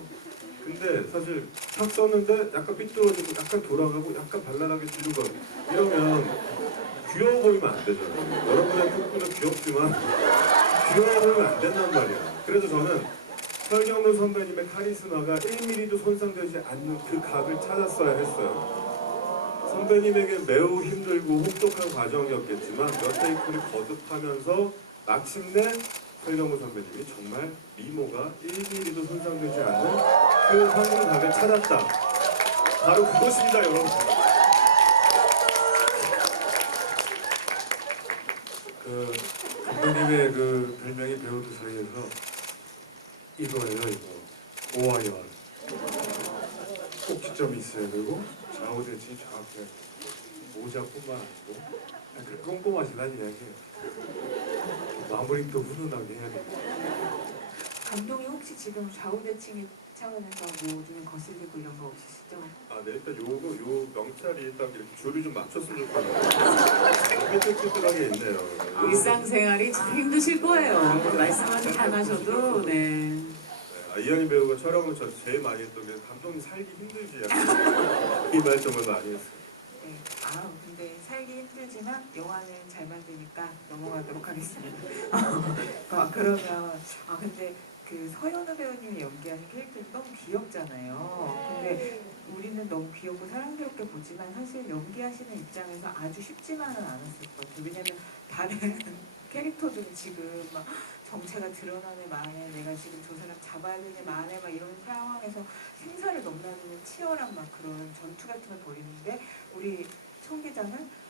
근데 사실 탁 썼는데 약간 삐뚤어지고 약간 돌아가고 약간 발랄하게 찌르고 이러면 귀여워 보이면 안 되잖아요. 여러분의 턱구는 귀엽지만 귀여워 보이면 안 된단 말이야. 그래서 저는 설경구 선배님의 카리스마가 1mm도 손상되지 않는 그 각을 찾았어야 했어요. 선배님에게 매우 힘들고 혹독한 과정이었겠지만 몇 테이크를 거듭하면서 마침내 설경구 선배님이 정말 미모가 1mm도 손상되지 않는 그 황금각을 찾았다. 바로 그것입니다, 여러분. 그 감독님의 그 별명이 배우들 사이에서 이거예요, 이거. 오와이와 꼭지점이 있어야 되고 좌우대칭이 정확해야 돼. 모자뿐만 아니고 그 꼼꼼하시다는 이야기예요. 마무리도 훈훈하게 해야 돼. 감독이 혹시 지금 좌우대칭의 차원에서 뭐 좀 거슬리고 이런 거 없으시죠? 아, 네, 일단 요 명찰이 딱 이렇게 줄을 좀 맞췄으면 좋겠네요. 삐뚤삐뚤하게 있네요. 일상생활이 참 힘드실 거예요. 말씀하지 않으셔도. 네. 이한희 배우가 촬영을 저 제일 많이 했던 게 감독님 살기 힘들지 약간 이 말씀을 많이 했어요. 네. 아 근데 살기 힘들지만 영화는 잘 만드니까 넘어가도록 하겠습니다. 그러면 근데 그 서연우 배우님이 연기하는 캐릭터도 너무 귀엽잖아요. 근데 우리는 너무 귀엽고 사랑스럽게 보지만 사실 연기하시는 입장에서 아주 쉽지만은 않았을 것 같아요. 왜냐면 다른 캐릭터들은 지금 막 정체가 드러나는 만에 내가 지금 저 사람 잡아야 되는 만에 막 이런 상황에서 생사를 넘나드는 치열한 막 그런 전투 같은 걸 벌이는데 우리 청 기자는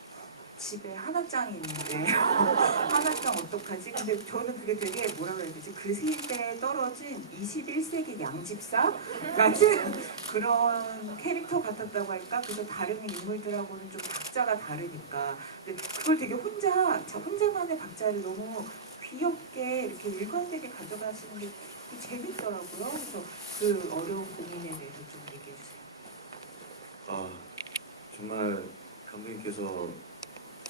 집에 하나짱이 있는데 하나짱 어떡하지? 근데 저는 그게 되게 뭐라 그래야 되지? 그 시대에 떨어진 21세기 양집사 같은 그런 캐릭터 같았다고 할까? 그래서 다른 인물들하고는 좀 박자가 다르니까 근데 그걸 되게 혼자만의 박자를 너무 귀엽게 이렇게 일관되게 가져가시는 게 재밌더라고요. 그래서 그 어려운 고민에 대해서 좀 얘기해 주세요. 아 정말 감독님께서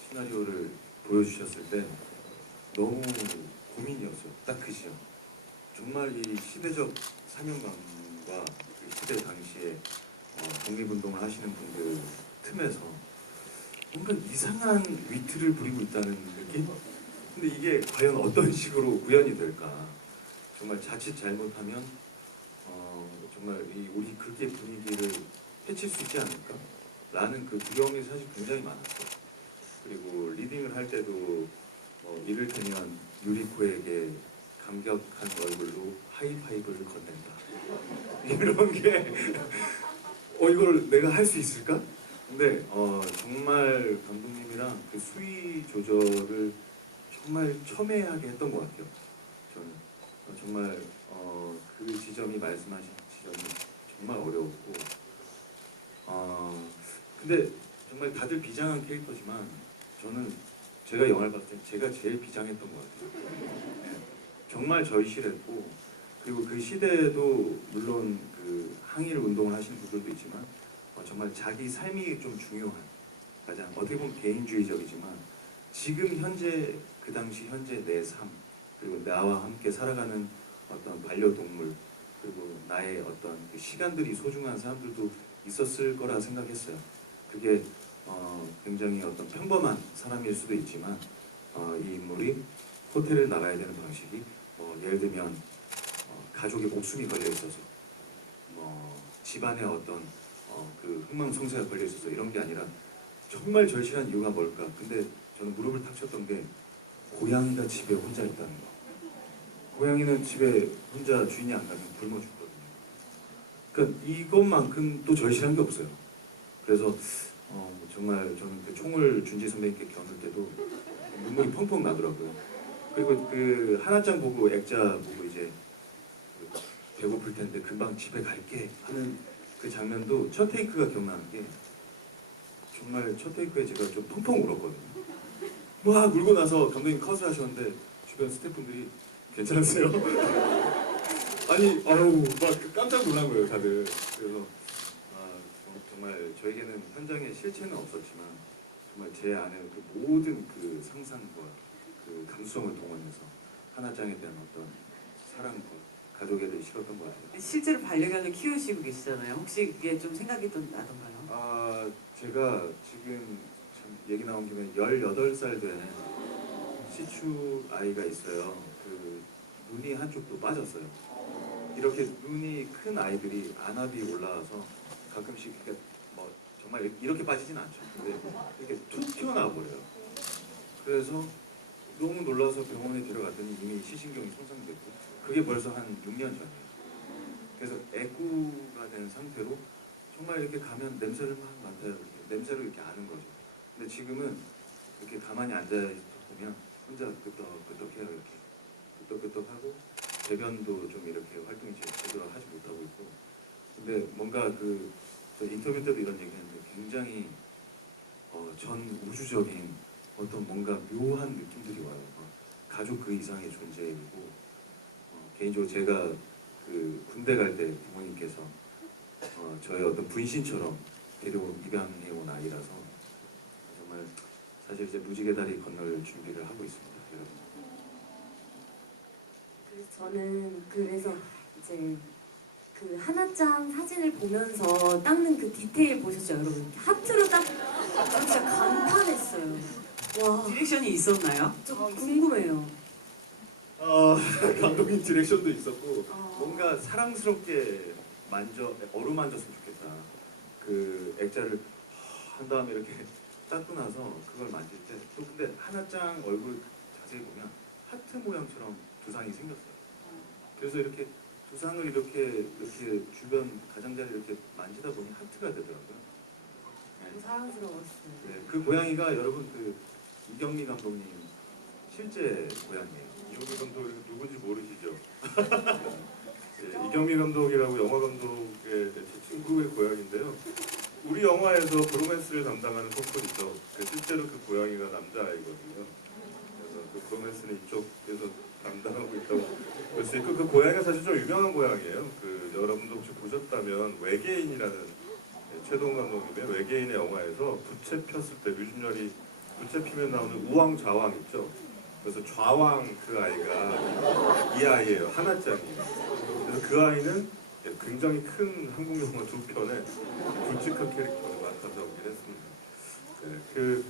시나리오를 보여주셨을 때 너무 고민이었어요. 딱 그 시점. 정말 이 시대적 사명감과 그 시대 당시에 독립운동을 하시는 분들 틈에서 뭔가 이상한 위트를 부리고 있다는 느낌? 근데 이게 과연 어떤 식으로 구현이 될까? 정말 자칫 잘못하면 정말 이 우리 극의 분위기를 해칠 수 있지 않을까? 라는 그 두려움이 사실 굉장히 많았어요. 그리고 리딩을 할 때도 이를테면 유리코에게 감격한 얼굴로 하이파이브를 건넨다. 이런 게 이걸 내가 할 수 있을까? 근데 정말 감독님이랑 그 수위 조절을 정말 첨예하게 했던 것 같아요. 저는 정말 그 지점이 말씀하신 지점이 정말 어려웠고 근데 정말 다들 비장한 캐릭터지만 저는 제가 영화를 봤을 때 제가 제일 비장했던 것 같아요. 네, 정말 절실했고 그리고 그 시대에도 물론 그 항일 운동을 하시는 분들도 있지만 정말 자기 삶이 좀 중요한 가장 어떻게 보면 개인주의적이지만 지금 현재 그 당시 현재 내 삶 그리고 나와 함께 살아가는 어떤 반려동물 그리고 나의 어떤 그 시간들이 소중한 사람들도 있었을 거라 생각했어요. 그게 굉장히 어떤 평범한 사람일 수도 있지만 이 인물이 호텔을 나가야 되는 방식이 예를 들면 가족의 목숨이 걸려 있어서 집안에 어떤 그 흥망성쇠가 걸려 있어서 이런 게 아니라 정말 절실한 이유가 뭘까? 근데 저는 무릎을 탁 쳤던 게 고양이가 집에 혼자 있다는 거. 고양이는 집에 혼자 주인이 안 가면 굶어 죽거든요. 그러니까 이것만큼 또 절실한 게 없어요. 그래서 정말 저는 그 총을 준지 선배님께 겨눌 때도 눈물이 펑펑 나더라고요. 그리고 그 하나짱 보고 액자 보고 이제 배고플 텐데 금방 집에 갈게 하는 그 장면도 첫 테이크가 기억나는 게 정말 첫 테이크에 제가 좀 펑펑 울었거든요. 막 울고 나서 감독님 컷을 하셨는데 주변 스태프분들이 괜찮으세요? 아니 막 깜짝 놀란 거예요 다들. 그래서 정말 저에게는 현장에 실체는 없었지만 정말 제 안에 그 모든 그 상상과 그 감수성을 동원해서 하나짱에 대한 어떤 사랑과 가족에 대해 실었던 것 같아요. 실제로 반려견을 키우시고 계시잖아요. 혹시 그게 좀 생각이 좀 나던가요? 제가 지금 참 얘기 나온 김에 18살 된 시추 아이가 있어요. 그 눈이 한쪽도 빠졌어요. 이렇게 눈이 큰 아이들이 안압이 올라와서 가끔씩 이렇게 정말 이렇게 빠지진 않죠. 근데 이렇게 툭 튀어나와 버려요. 그래서 너무 놀라서 병원에 데려갔더니 이미 시신경이 손상됐고 그게 벌써 한 6년 전이에요. 그래서 애구가 된 상태로 정말 이렇게 가면 냄새를 막 맡아요. 이렇게. 냄새로 이렇게 아는 거죠. 근데 지금은 이렇게 가만히 앉아 보면 혼자 끄떡끄떡해요. 이렇게 끄떡끄떡하고 배변도 좀 이렇게 활동이 제대로 하지 못하고 있고. 근데 뭔가 저 인터뷰 때도 이런 얘기했는데 굉장히 전 우주적인 어떤 뭔가 묘한 느낌들이 와요. 가족 그 이상의 존재이고 개인적으로 제가 그 군대 갈 때 부모님께서 저의 어떤 분신처럼 데려온 입양해 온 아이라서 정말 사실 이제 무지개 다리 건널 준비를 하고 있습니다. 여러분. 그래서 저는 이제 그 하나짱 사진을 보면서 닦는 그 디테일 보셨죠, 여러분? 하트로 딱, 저 진짜 감탄했어요. 와, 디렉션이 있었나요? 저 궁금해요. 감독님 디렉션도 있었고 어. 뭔가 사랑스럽게 어루만졌으면 좋겠다. 그 액자를 한 다음에 이렇게 닦고 나서 그걸 만질 때 또 근데 하나짱 얼굴 자세히 보면 하트 모양처럼 두상이 생겼어요. 그래서 이렇게 두상을 이렇게 주변 가장자리 이렇게 만지다 보니 하트가 되더라고요. 너무 사랑스러웠어요. 네, 그 고양이가 여러분 그 이경미 감독님 실제 고양이에요. 이경미 감독 누군지 모르시죠? 네, 이경미 감독이라고 영화 감독의 제 친구의 고양인데요. 우리 영화에서 브로맨스를 담당하는 커플이죠. 실제로 그 고양이가 남자아이거든요. 그래서 그 브로맨스는 이쪽에서 담당하고 있다고 볼 수 있고, 그 고양이가 사실 좀 유명한 고양이에요. 여러분도 혹시 보셨다면 외계인이라는 최동 감독님의 외계인의 영화에서 부채 폈을 때 류준열이 부채 피면 나오는 우왕좌왕 있죠. 그래서 좌왕 그 아이가 이 아이예요. 하나짱이에요. 그래서 그 아이는 굉장히 큰 한국 영화 두 편에 굵직한 캐릭터를 맡아서 오긴 했습니다. 네,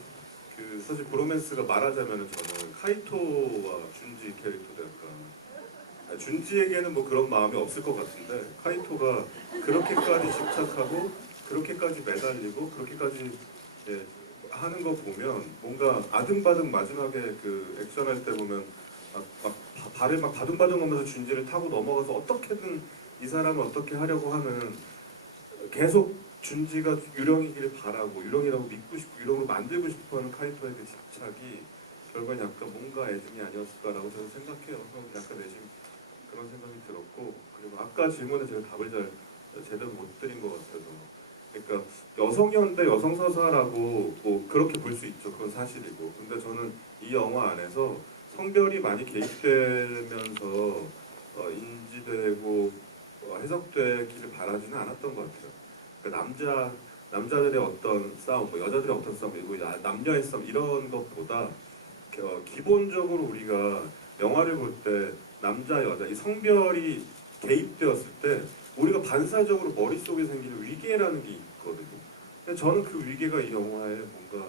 사실 브로맨스가 말하자면 저는 카이토와 준지 캐릭터도 약간 준지에게는 뭐 그런 마음이 없을 것 같은데 카이토가 그렇게까지 집착하고 그렇게까지 매달리고 그렇게까지 하는 거 보면 뭔가 아등바등 마지막에 그 액션할 때 보면 발을 막 바둥바둥 하면서 준지를 타고 넘어가서 어떻게든 이 사람을 어떻게 하려고 하는 계속 준지가 유령이기를 바라고 유령이라고 믿고 싶고 유령으로 만들고 싶어하는 카이토의 그 집착이 결국엔 약간 뭔가 애증이 아니었을까라고 저는 생각해요. 약간 내심 그런 생각이 들었고 그리고 아까 질문에 제가 답을 잘 제대로 못 드린 것 같아서 그러니까 여성연대 여성서사라고 뭐 그렇게 볼 수 있죠. 그건 사실이고 근데 저는 이 영화 안에서 성별이 많이 개입되면서 인지되고 해석되기를 바라지는 않았던 것 같아요. 그러니까 남자들의 어떤 싸움, 뭐 여자들의 어떤 싸움, 그리고 남녀의 싸움 이런 것보다 기본적으로 우리가 영화를 볼 때 남자, 여자 이 성별이 개입되었을 때 우리가 반사적으로 머릿속에 생기는 위계라는 게 있거든요. 근데 저는 그 위계가 이 영화에 뭔가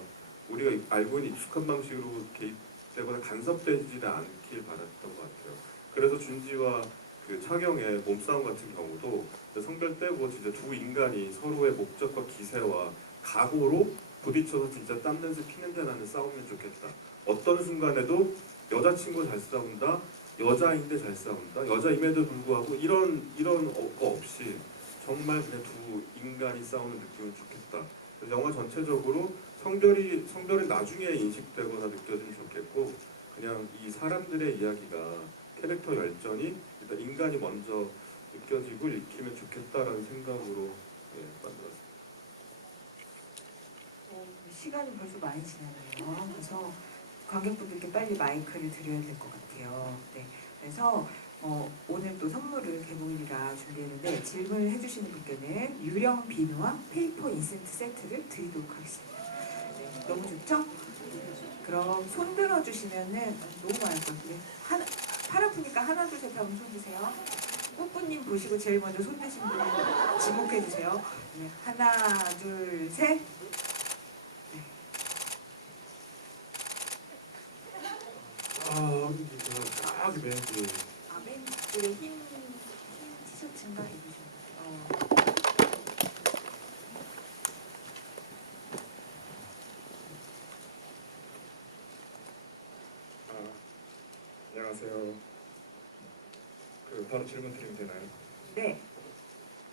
우리가 알고 있는 익숙한 방식으로 개입되거나 간섭되지는 않길 바랐던 것 같아요. 그래서 준지와 그 차경의 몸싸움 같은 경우도 성별 떼고 진짜 두 인간이 서로의 목적과 기세와 각오로 부딪혀서 진짜 땀냄새 피냄새 나는 싸우면 좋겠다. 어떤 순간에도 여자친구 잘 싸운다, 여자인데 잘 싸운다, 여자임에도 불구하고 이런 거 없이 정말 그냥 두 인간이 싸우는 느낌은 좋겠다. 그래서 영화 전체적으로 성별이 나중에 인식되거나 느껴지면 좋겠고 그냥 이 사람들의 이야기가 캐릭터 열전이 일단 인간이 먼저 느껴지고 읽히면 좋겠다라는 생각으로 만들었습니다. 시간이 벌써 많이 지나네요. 그래서 관객분들께 빨리 마이크를 드려야 될 것 같아요. 네, 그래서 오늘 또 선물을 개봉일이라 준비했는데 질문을 해주시는 분께는 유령 비누와 페이퍼 인센트 세트를 드리도록 하겠습니다. 네, 너무 좋죠? 그럼 손 들어주시면은 너무 많을 것 같아요. 팔 아프니까 하나 둘 셋 하면 손 드세요. 꾸꾸님 보시고 제일 먼저 손 드신 분 지목해주세요. 네, 하나 둘 셋. 네. 딱 맨 뒤에 맨 뒤에 흰 티셔츠인가 입으셨나요? 안녕하세요. 바로 질문 드리면 되나요? 네.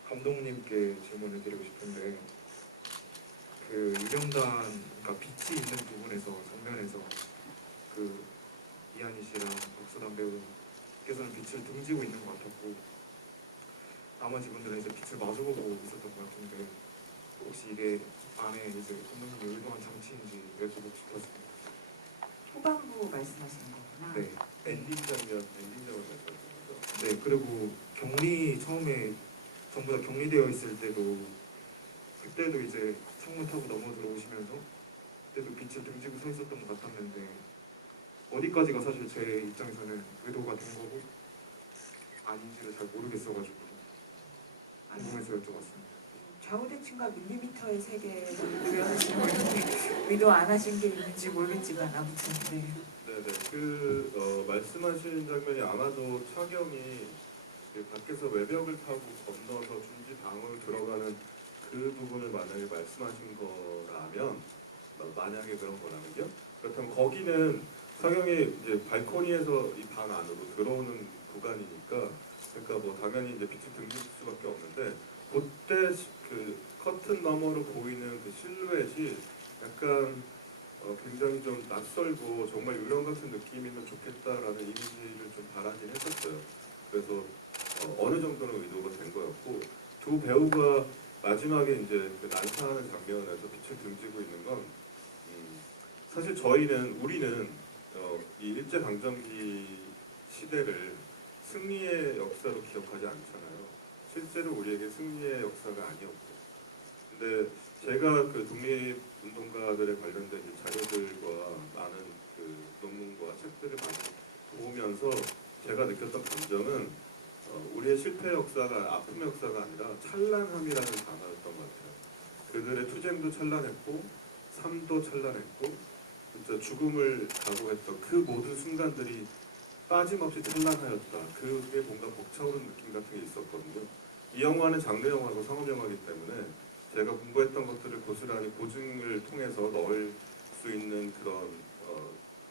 감독님께 질문을 드리고 싶은데 유령단, 그러니까 빛이 있는 부분에서 정면에서 이한희 씨랑 박수담 배우께서는 빛을 등지고 있는 것 같았고 나머지 분들은 이제 빛을 마주보고 있었던 것 같은데 혹시 이게 안에 이제 감독님이 의도한 장치인지 여쭤보고 싶었습니다. 후반부 말씀하시는 거구나. 네. 엔딩 장면, 엔딩장을 말씀하시는 거죠? 네, 그리고 격리 처음에 전부 다 격리되어 있을 때도 그때도 이제 창문 타고 넘어 들어오시면서 그때도 빛을 등지고 서 있었던 것 같았는데 어디까지가 사실 제 입장에서는 의도가 된 거고 아닌지를 잘 모르겠어가지고 궁금해서 여쭤봤습니다. 좌우대칭과 밀리미터의 세계를 구현하시는 분이 의도 안 하신 게 있는지 모르겠지만 아무튼 네. 네네. 말씀하신 장면이 아마도 차경이 그 밖에서 외벽을 타고 건너서 중지 방으로 들어가는 그 부분을 만약에 말씀하신 거라면, 만약에 그런 거라면요. 그렇다면 거기는 차경이 이제 발코니에서 이 방 안으로 들어오는 구간이니까, 그러니까 뭐 당연히 이제 빛이 등질 수밖에 없는데, 그때 그 커튼 너머로 보이는 그 실루엣이 약간 굉장히 좀 낯설고 정말 유령 같은 느낌이면 좋겠다라는 이미지를 좀 바라긴 했었어요. 그래서 어느 정도는 의도가 된 거였고, 두 배우가 마지막에 이제 그 난사하는 장면에서 빛을 등지고 있는 건 사실 우리는 이 일제강점기 시대를 승리의 역사로 기억하지 않잖아요. 실제로 우리에게 승리의 역사가 아니었고, 근데 제가 그 독립운동가들에 관련된 이 자료들과 많은 그 논문과 책들을 많이 보면서 제가 느꼈던 감정은 우리의 실패 역사가 아픔의 역사가 아니라 찬란함이라는 단어였던 것 같아요. 그들의 투쟁도 찬란했고 삶도 찬란했고 진짜 죽음을 각오했던 그 모든 순간들이 빠짐없이 찬란하였다. 그게 뭔가 벅차오르는 느낌 같은 게 있었거든요. 이 영화는 장르 영화고 상업 영화이기 때문에 제가 공부했던 것들을 고스란히 고증을 통해서 넣을 수 있는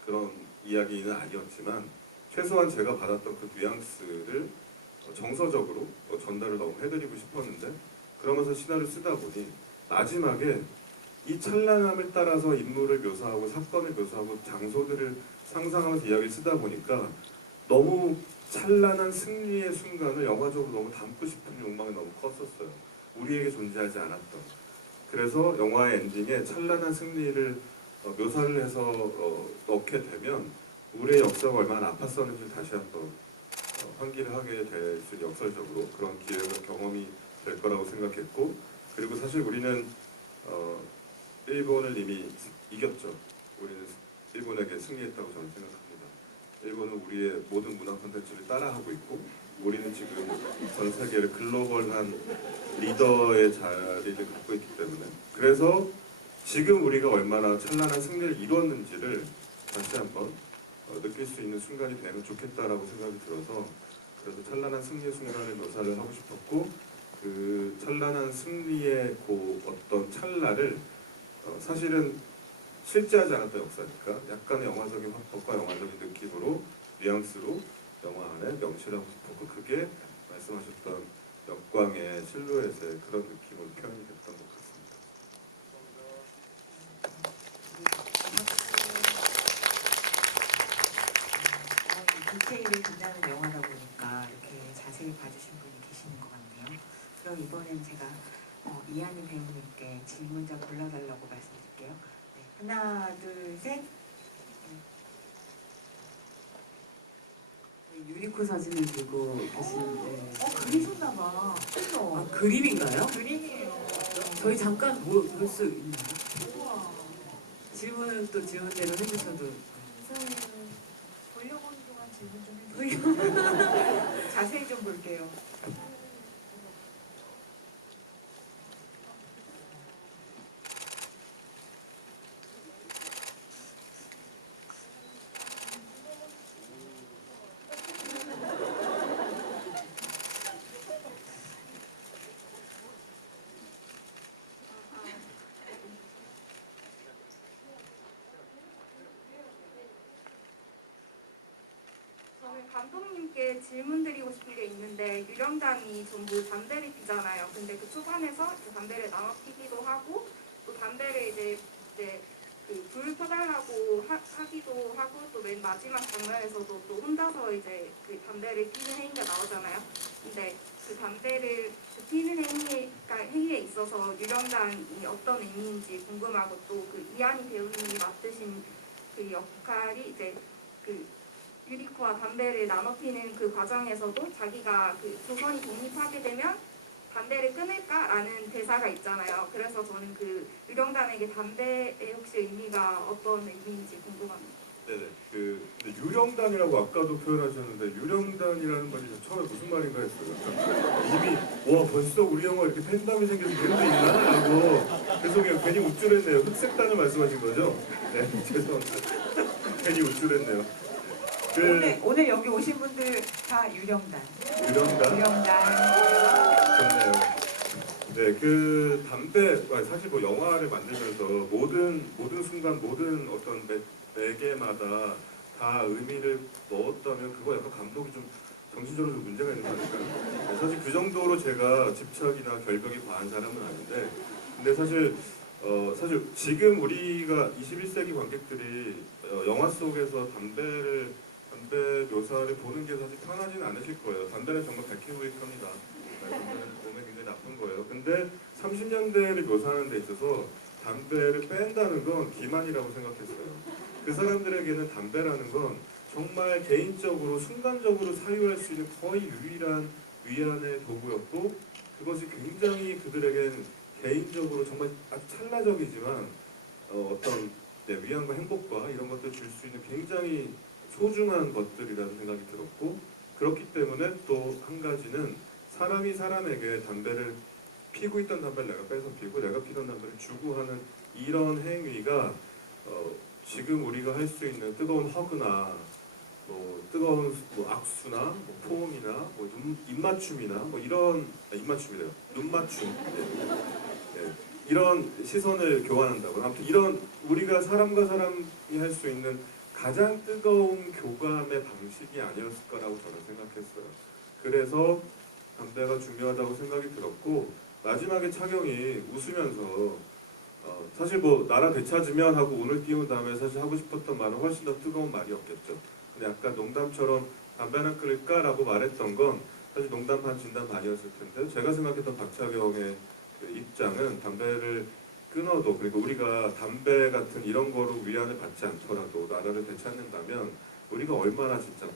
그런 이야기는 아니었지만 최소한 제가 받았던 그 뉘앙스를 정서적으로 전달을 너무 해드리고 싶었는데, 그러면서 시나리오를 쓰다 보니 마지막에 이 찬란함을 따라서 인물을 묘사하고 사건을 묘사하고 장소들을 상상하면서 이야기를 쓰다 보니까 너무 찬란한 승리의 순간을 영화적으로 너무 담고 싶은 욕망이 너무 컸었어요. 우리에게 존재하지 않았던. 그래서 영화의 엔딩에 찬란한 승리를 묘사를 해서 넣게 되면 우리의 역사가 얼마나 아팠었는지 다시 한번 환기를 하게 될 수 있는 역설적으로 그런 기회가 경험이 될 거라고 생각했고, 그리고 사실 우리는 일본을 이미 이겼죠. 우리는 일본에게 승리했다고 저는 생각합니다. 일본은 우리의 모든 문화 콘텐츠를 따라하고 있고, 우리는 지금 전 세계를 글로벌한 리더의 자리를 갖고 있기 때문에, 그래서 지금 우리가 얼마나 찬란한 승리를 이루었는지를 다시 한번 느낄 수 있는 순간이 되면 좋겠다라고 생각이 들어서, 그래서 찬란한 승리의 순간을 묘사를 하고 싶었고, 그 찬란한 승리의 그 어떤 찰나를 사실은 실제하지 않았던 역사니까 약간의 영화적인 화법과 영화적인 느낌으로 뉘앙스로 영화 안에 명시하고 싶었고, 그게 말씀하셨던 역광의 실루엣의 그런 느낌으로 표현이 됐던 것 같습니다. 디테일을 빛나는 영화다 보니까 이렇게 자세히 봐주신 분이 계시는 것 같네요. 그럼 이번엔 제가 이한희 배우님께 질문자 골라달라고 말씀드릴게요. 네, 하나, 둘, 셋. 유니코 사진을 들고 계시는데 그리셨나봐. 아, 그림인가요? 그림이에요. 저희 잠깐 볼 수 있나요? 우와. 질문은 또 질문대로 해주셔도. 보려고 하는 동안 질문 좀 해주세요. 자세히 좀 볼게요. 저는 감독님께 질문드리고 싶은 게 있는데, 유령단이 전부 담배를 피잖아요. 근데 그 초반에서 그 담배를 나눠 피기도 하고, 또 담배를 이제 그불 켜달라고 하기도 하고, 또 맨 마지막 장면에서도 또 혼자서 이제 그 담배를 피는 행위가 나오잖아요. 근데 그 담배를 피는 행위에 있어서 유령단이 어떤 의미인지 궁금하고, 또 그 이한희 배우님이 맡으신 그 역할이 이제 그 유리코와 담배를 나눠 피는 그 과정에서도 자기가 그 조선이 독립하게 되면 담배를 끊을까라는 대사가 있잖아요. 그래서 저는 그 유령단에게 담배의 혹시 의미가 어떤 의미인지 궁금합니다. 네네. 근데 유령단이라고 아까도 표현하셨는데 유령단이라는 말이 처음에 무슨 말인가 했어요. 이미 와 벌써 우리 영화 이렇게 팬덤이 생겨서 이런 게 있나? 라고 그래서 그냥 괜히 우쭐했네요. 흑색단을 말씀하신 거죠? 네 죄송합니다. 괜히 우쭐했네요. 오늘 여기 오신 분들 다 유령단. 유령단 유령단. 좋네요. 네, 담배 사실 뭐 영화를 만들면서 모든 순간 모든 어떤 매개마다 다 의미를 넣었다면 그거 약간 감독이 좀 정신적으로 좀 문제가 있는 거 아닐까요? 사실 그 정도로 제가 집착이나 결벽이 과한 사람은 아닌데 근데 사실 지금 우리가 21세기 관객들이 영화 속에서 담배 묘사를 보는 게 사실 편하진 않으실 거예요. 담배는 정말 백해무익합니다. 담배는 몸에 굉장히 나쁜 거예요. 근데 30년대를 묘사하는 데 있어서 담배를 뺀다는 건 기만이라고 생각했어요. 그 사람들에게는 담배라는 건 정말 개인적으로 순간적으로 사유할 수 있는 거의 유일한 위안의 도구였고 그것이 굉장히 그들에겐 개인적으로 정말 아주 찰나적이지만 어떤 위안과 행복과 이런 것들 줄 수 있는 굉장히 소중한 것들이라는 생각이 들었고 그렇기 때문에 또 한 가지는 사람이 사람에게 담배를 피고 있던 담배를 내가 뺏어 피고 내가 피던 담배를 주고 하는 이런 행위가 지금 우리가 할 수 있는 뜨거운 허그나 뜨거운 악수나 포옹이나 입맞춤이나 이런 입맞춤이래요. 눈맞춤 이런 시선을 교환한다고 아무튼 이런 우리가 사람과 사람이 할 수 있는 가장 뜨거운 교감의 방식이 아니었을 거라고 저는 생각했어요. 그래서 담배가 중요하다고 생각이 들었고 마지막에 차경이 웃으면서 사실 나라 되찾으면 하고 운을 띄운 다음에 사실 하고 싶었던 말은 훨씬 더 뜨거운 말이었겠죠. 근데 약간 농담처럼 담배 하나 끊을까? 라고 말했던 건 사실 농담 반 진담 반이었을 텐데 제가 생각했던 박차경의 그 입장은 담배를 끊어도 그리고 우리가 담배 같은 이런 거로 위안을 받지 않더라도 나라를 되찾는다면 우리가 얼마나 진짜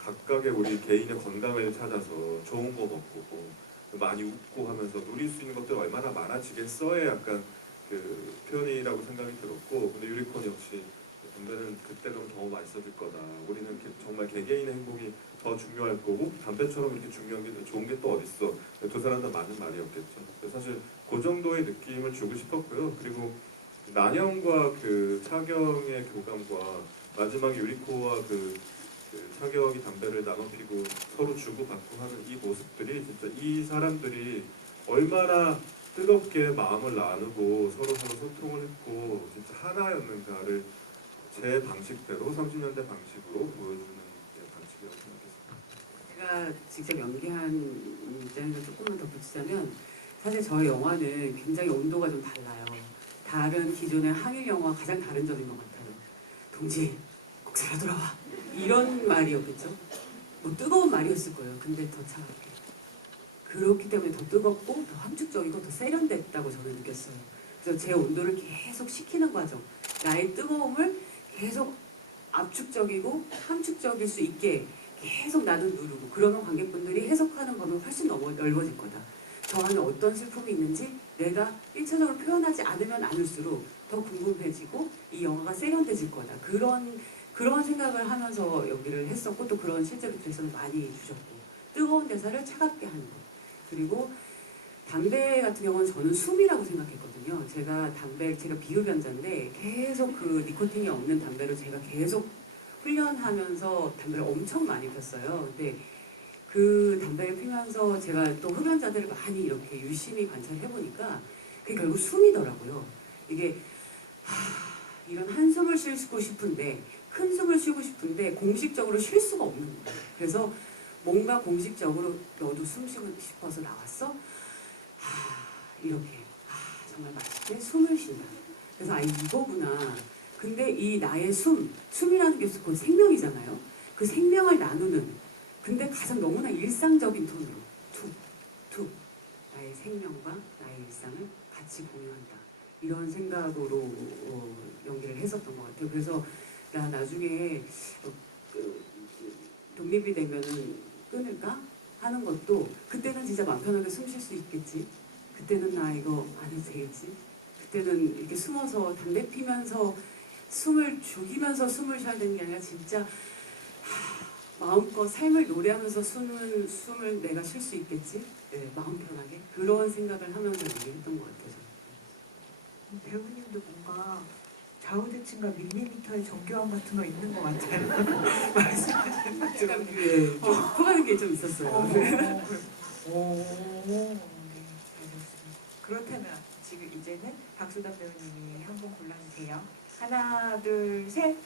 각각의 우리 개인의 건강을 찾아서 좋은 거 먹고 많이 웃고 하면서 누릴 수 있는 것들 얼마나 많아지겠어의 약간 그 표현이라고 생각이 들었고 근데 유리콘 역시 담배는 그때로 더 맛있어질 거다. 우리는 정말 개개인의 행복이 더 중요할 거고 담배처럼 이렇게 중요한 게 좋은 게 또 어딨어. 두 사람 다 많은 말이었겠죠. 사실 그 정도의 느낌을 주고 싶었고요. 그리고 난영과 그 차경의 교감과 마지막에 유리코와 그 차경이 담배를 나눠 피고 서로 주고받고 하는 이 모습들이 진짜 이 사람들이 얼마나 뜨겁게 마음을 나누고 서로 소통을 했고 진짜 하나였는가를 제 방식대로 30년대 방식으로 보여주는 방식이라고 생각했습니다. 제가 직접 연기한 입장에서 조금만 더 붙이자면 사실 저희 영화는 굉장히 온도가 좀 달라요. 다른 기존의 항일 영화와 가장 다른 점인 것 같아요. 동지 꼭 살아 돌아와 이런 말이었겠죠. 뜨거운 말이었을 거예요. 근데 더 차갑게 그렇기 때문에 더 뜨겁고 더 함축적이고 더 세련됐다고 저는 느꼈어요. 그래서 제 온도를 계속 식히는 과정 나의 뜨거움을 계속 압축적이고 함축적일 수 있게 계속 나는 누르고 그러면 관객분들이 해석하는 범위가 훨씬 넓어질 거다. 저 안에 어떤 슬픔이 있는지 내가 1차적으로 표현하지 않으면 않을수록 더 궁금해지고 이 영화가 세련돼질 거다. 그런 생각을 하면서 연기를 했었고 또 그런 실제로 대사를 많이 주셨고 뜨거운 대사를 차갑게 하는 거. 그리고 담배 같은 경우는 저는 숨이라고 생각했거든요. 제가 비흡연자인데 계속 그 니코틴이 없는 담배를 제가 계속 훈련하면서 담배를 엄청 많이 폈어요. 근데 그 담배를 피면서 제가 또 흡연자들을 많이 이렇게 유심히 관찰해보니까 그게 결국 숨이더라고요. 이게 이런 한숨을 쉬고 싶은데 큰 숨을 쉬고 싶은데 공식적으로 쉴 수가 없는 거예요. 그래서 뭔가 공식적으로 너도 숨 쉬고 싶어서 나왔어? 이렇게 정말 맛있게 숨을 쉰다. 그래서 이거구나. 근데 이 나의 숨이라는 게 곧 생명이잖아요. 그 생명을 나누는 근데 가장 너무나 일상적인 톤으로 툭툭 나의 생명과 나의 일상을 같이 공유한다. 이런 생각으로 연기를 했었던 것 같아요. 그래서 나 나중에 독립이 되면은 끊을까 하는 것도 그때는 진짜 마음 편하게 숨 쉴 수 있겠지. 그때는 나 이거 안 해도 되겠지. 그때는 이렇게 숨어서 담배 피면서 숨을 죽이면서 숨을 쉬어야 되는 게 아니라 진짜 마음껏 삶을 노래하면서 숨을 내가 쉴 수 있겠지? 네, 마음 편하게 그런 생각을 하면서 얘기했던 것 같아요. 배우님도 뭔가 좌우대칭과 밀리미터의 정교함 같은 거 있는 것 같아요. 말씀하시는 것처럼. 약간 좀 통하는 게 좀 있었어요. 오, 네, 알겠습니다. 그렇다면 지금 이제는 박수단 배우님이 한 번 골라주세요. 하나, 둘, 셋.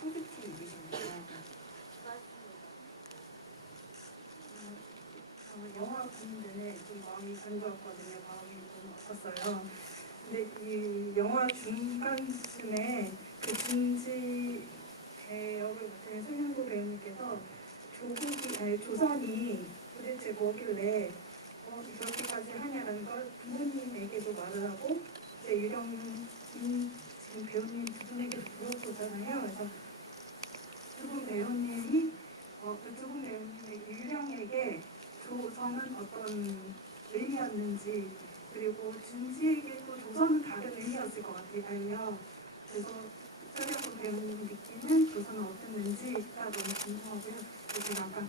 핑크티 입으십니다. 영화 보는 내내 좀 마음이 간지럽거든요. 마음이 좀 아팠어요. 근데 이 영화 중간쯤에 그 준지 배역을 맡은 손현구 배우님께서 조선이 도대체 뭐길래 이렇게까지 하냐라는 걸 부모님에게도 말을 하고 이제 지금 배우님 두 분에게도 물어보잖아요. 그래서 두 분 배우님이 두 분 배우님의 유령에게 조선은 어떤 의미였는지 그리고 준지에게 또 조선은 다른 의미였을 것 같아요. 그래서 서려고 배우님 느끼는 조선은 어땠는지가 너무 궁금하고요. 그래서 약간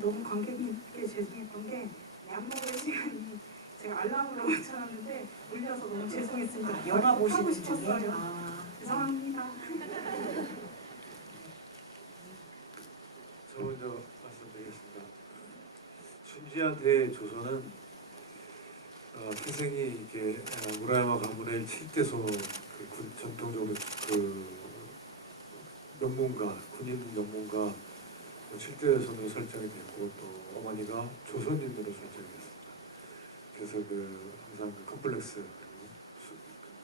너무 관객님께 죄송했던 게 약 먹을 시간이 제가 알람으로 맞춰놨는데 울려서 너무 죄송했습니다. 영화 보시는 하고 중에. 싶었어요. 죄송합니다. 저 먼저 말씀드리겠습니다. 춘지한테 조선은 태생이 이게 우라야마 가문의 7대소 전통적으로 명문가 군인 명문가 7대손으로 설정이 됐고 또 어머니가 조선인으로 설정이 됐습니다. 그래서 항상 컴플렉스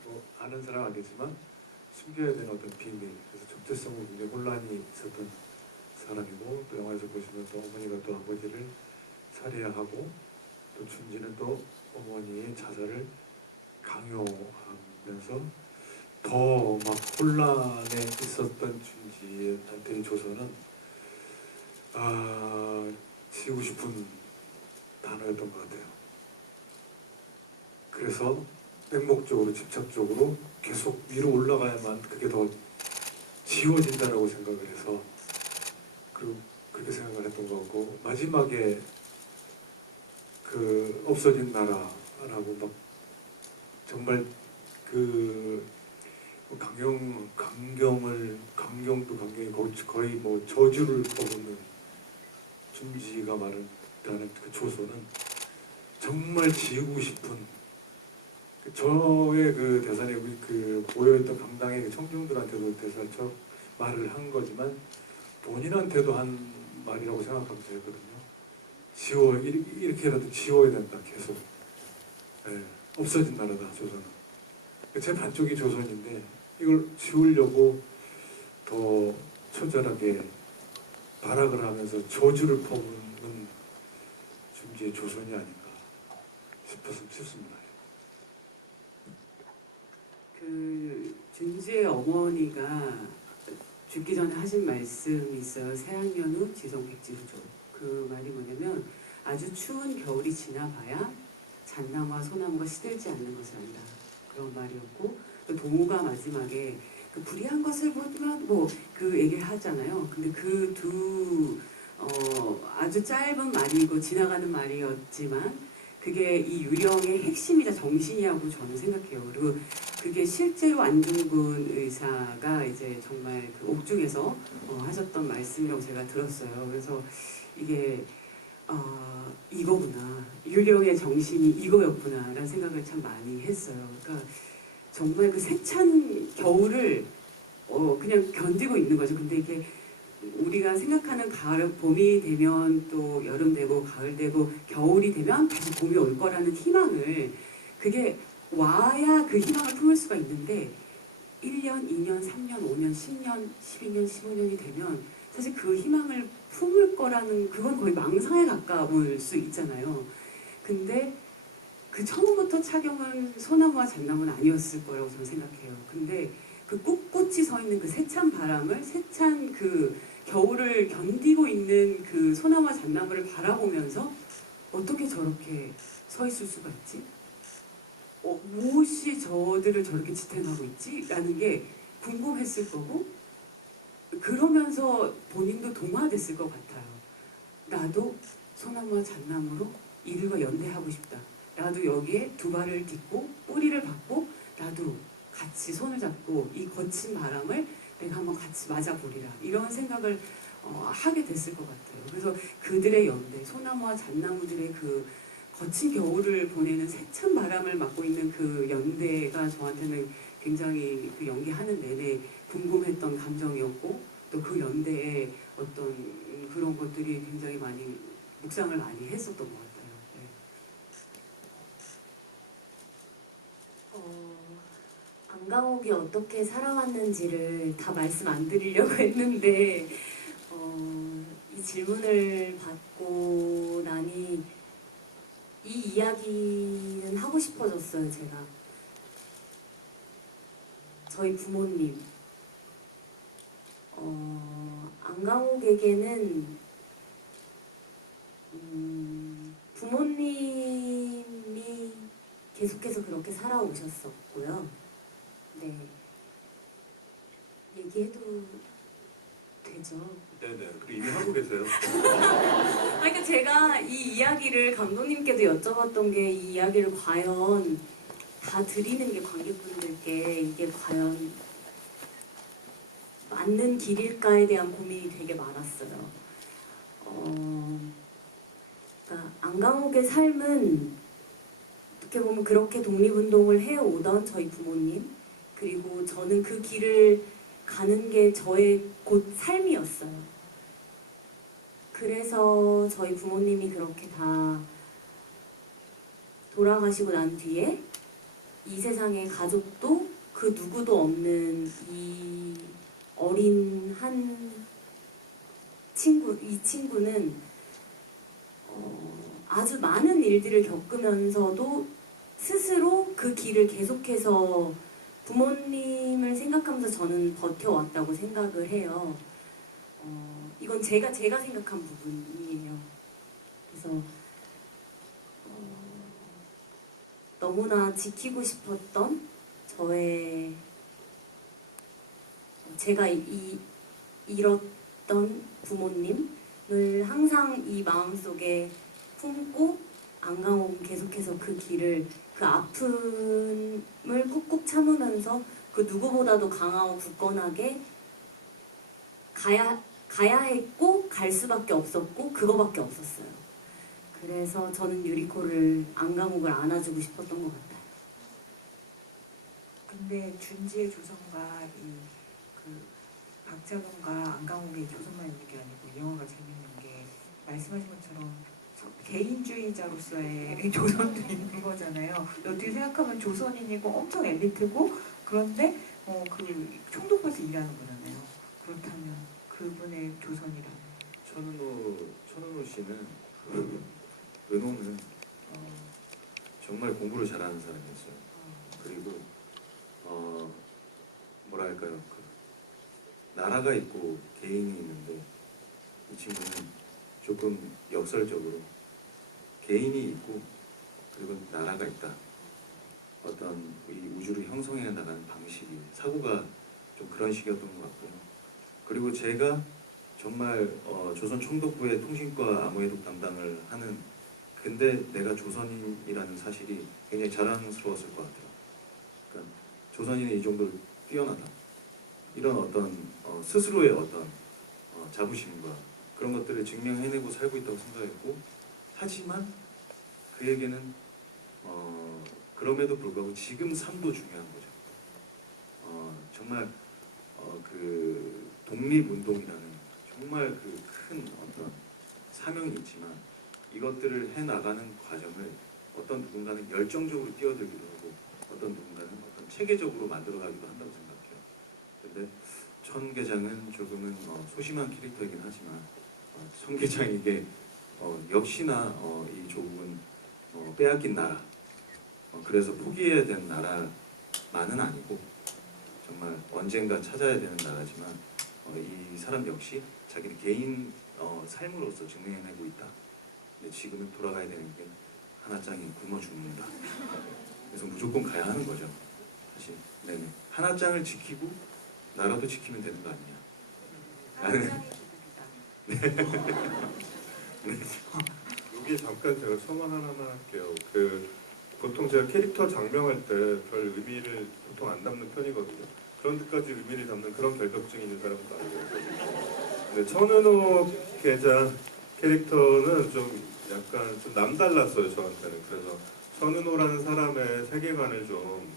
뭐 아는 사람 알겠지만 숨겨야 되는 어떤 비밀 그래서 정체성으로 굉장히 혼란이 있었던 사람이고 또 영화에서 보시면 또 어머니가 또 아버지를 살해하고 또 춘지는 또 어머니의 자살을 강요하면서 더 막 혼란에 있었던 춘지한테 조선은 지우고 싶은 단어였던 것 같아요. 그래서 맹목적으로 집착적으로 계속 위로 올라가야만 그게 더 지워진다라고 생각을 해서 그렇게 생각을 했던 것 같고 마지막에 없어진 나라라고 막 정말 강경도 강경이 거의 뭐 저주를 퍼붓는 춘지가 말하는 그 조선은 정말 지우고 싶은 저의 대사에 모여있던 강당의 청중들한테도 대사처럼 말을 한 거지만 본인한테도 한 말이라고 생각하면서 했거든요. 이렇게라도 지워야 된다 계속. 네, 없어진 나라다 조선은. 제 반쪽이 조선인데 이걸 지우려고 더 처절하게 발악을 하면서 저주를 퍼붓는 춘지의 조선이 아닌가 싶습니다. 준지의 어머니가 죽기 전에 하신 말씀이 있어요. 새학년 후 지성백지후조. 그 말이 뭐냐면 아주 추운 겨울이 지나봐야 잣나무와 소나무가 시들지 않는 것을 안다. 그런 말이었고 동우가 마지막에 불의한 것을 보면 그 얘기를 하잖아요. 근데 아주 짧은 말이고 지나가는 말이었지만 그게 이 유령의 핵심이자 정신이라고 저는 생각해요. 그리고 그게 실제로 안중근 의사가 이제 정말 옥중에서 하셨던 말씀이라고 제가 들었어요. 그래서 이게 이거구나. 유령의 정신이 이거였구나라는 생각을 참 많이 했어요. 그러니까 정말 그 세찬 겨울을 그냥 견디고 있는 거죠. 근데 이게 우리가 생각하는 봄이 되면 또 여름 되고 가을 되고 겨울이 되면 다시 봄이 올 거라는 희망을 그게 와야 그 희망을 품을 수가 있는데 1년, 2년, 3년, 5년, 10년, 12년, 15년이 되면 사실 그 희망을 품을 거라는 그건 거의 망상에 가까울 수 있잖아요. 근데 그 처음부터 차경은 소나무와 잣나무는 아니었을 거라고 저는 생각해요. 근데 그 꿋꿋이 서 있는 그 세찬 바람을 세찬 겨울을 견디고 있는 그 소나무와 잣나무를 바라보면서 어떻게 저렇게 서 있을 수가 있지? 무엇이 저들을 저렇게 지탱하고 있지? 라는 게 궁금했을 거고 그러면서 본인도 동화됐을 것 같아요. 나도 소나무와 잣나무로 이들과 연대하고 싶다. 나도 여기에 두 발을 딛고 뿌리를 받고 나도 같이 손을 잡고 이 거친 바람을 내가 한번 같이 맞아보리라. 이런 생각을 하게 됐을 것 같아요. 그래서 그들의 연대, 소나무와 잣나무들의 그 거친 겨울을 보내는 세찬 바람을 맞고 있는 그 연대가 저한테는 굉장히 그 연기하는 내내 궁금했던 감정이었고 또 그 연대의 어떤 그런 것들이 굉장히 많이 묵상을 많이 했었던 것 같아요. 네. 안강옥이 어떻게 살아왔는지를 다 말씀 안 드리려고 했는데 이 질문을 받고 나니 이 이야기는 하고 싶어졌어요. 제가 저희 부모님 안강옥에게는 부모님이 계속해서 그렇게 살아오셨었고요. 네, 얘기해도 되죠? 네네. 그리고 이미 하고 계세요. 그러니까 제가 이 이야기를 감독님께도 여쭤봤던 게 이 이야기를 과연 다 드리는 게 관객분들께 이게 과연 맞는 길일까에 대한 고민이 되게 많았어요. 그러니까 안강옥의 삶은 어떻게 보면 그렇게 독립운동을 해오던 저희 부모님 그리고 저는 그 길을 가는 게 저의 곧 삶이었어요. 그래서 저희 부모님이 그렇게 다 돌아가시고 난 뒤에 이 세상에 가족도 그 누구도 없는 이 어린 한 친구, 이 친구는 아주 많은 일들을 겪으면서도 스스로 그 길을 계속해서 부모님을 생각하면서 저는 버텨왔다고 생각을 해요. 이건 제가 생각한 부분이에요. 그래서 너무나 지키고 싶었던 저의 제가 잃었던 부모님을 항상 이 마음속에 품고 안강옥은 계속해서 그 길을 그 아픔을 꾹꾹 참으면서 그 누구보다도 강하고 굳건하게 가야 했고 갈 수밖에 없었고 그거밖에 없었어요. 그래서 저는 유리코를 안강옥을 안아주고 싶었던 것 같아요. 근데 준지의 조선과 그 박찬호가 안강옥의 조선만 있는 게 아니고 이 영화가 재밌는 게 말씀하신 것처럼 개인주의자로서의 조선도 있는 거잖아요. 어떻게 생각하면 조선인이고 엄청 엘리트고 그런데 그 총독부에서 일하는 거잖아요. 그렇다면 그분의 조선이라는 천은호 씨는 은호는 정말 공부를 잘하는 사람이었어요. 그리고 뭐랄까요, 그 나라가 있고 개인이 있는데 이 친구는 조금 역설적으로 개인이 있고 그리고 나라가 있다. 어떤 이 우주를 형성해 나가는 방식이 사고가 좀 그런 식이었던 것 같고요. 그리고 제가 정말 조선 총독부의 통신과 암호해독 담당을 하는 근데 내가 조선인이라는 사실이 굉장히 자랑스러웠을 것 같아요. 그러니까 조선인이 이 정도로 뛰어나다. 이런 어떤 스스로의 어떤 자부심과 그런 것들을 증명해내고 살고 있다고 생각했고 하지만 그에게는 그럼에도 불구하고 지금 삶도 중요한 거죠. 정말 그 독립운동이라는 정말 그 큰 어떤 사명이 있지만 이것들을 해나가는 과정을 어떤 누군가는 열정적으로 뛰어들기도 하고 어떤 누군가는 어떤 체계적으로 만들어가기도 한다고 생각해요. 근데 천 계장은 조금은 소심한 캐릭터이긴 하지만 천 계장에게 역시나 이 조국은 빼앗긴 나라 그래서 포기해야 되는 나라만은 아니고 정말 언젠가 찾아야 되는 나라지만 이 사람 역시 자기의 개인 삶으로서 증명해내고 있다. 근데 지금은 돌아가야 되는 게 하나짱이 굶어 죽는다. 그래서 무조건 가야 하는 거죠. 사실 네네. 하나짱을 지키고 나라도 지키면 되는 거 아니냐. 여기 잠깐 제가 첨언 하나만 할게요. 보통 제가 캐릭터 장명할 때 별 의미를 보통 안 담는 편이거든요. 그런 데까지 의미를 담는 그런 결벽증이 있는 사람도 아니에요. 근데 천은호 계장 캐릭터는 좀 약간 좀 남달랐어요, 저한테는. 그래서 천은호라는 사람의 세계관을 좀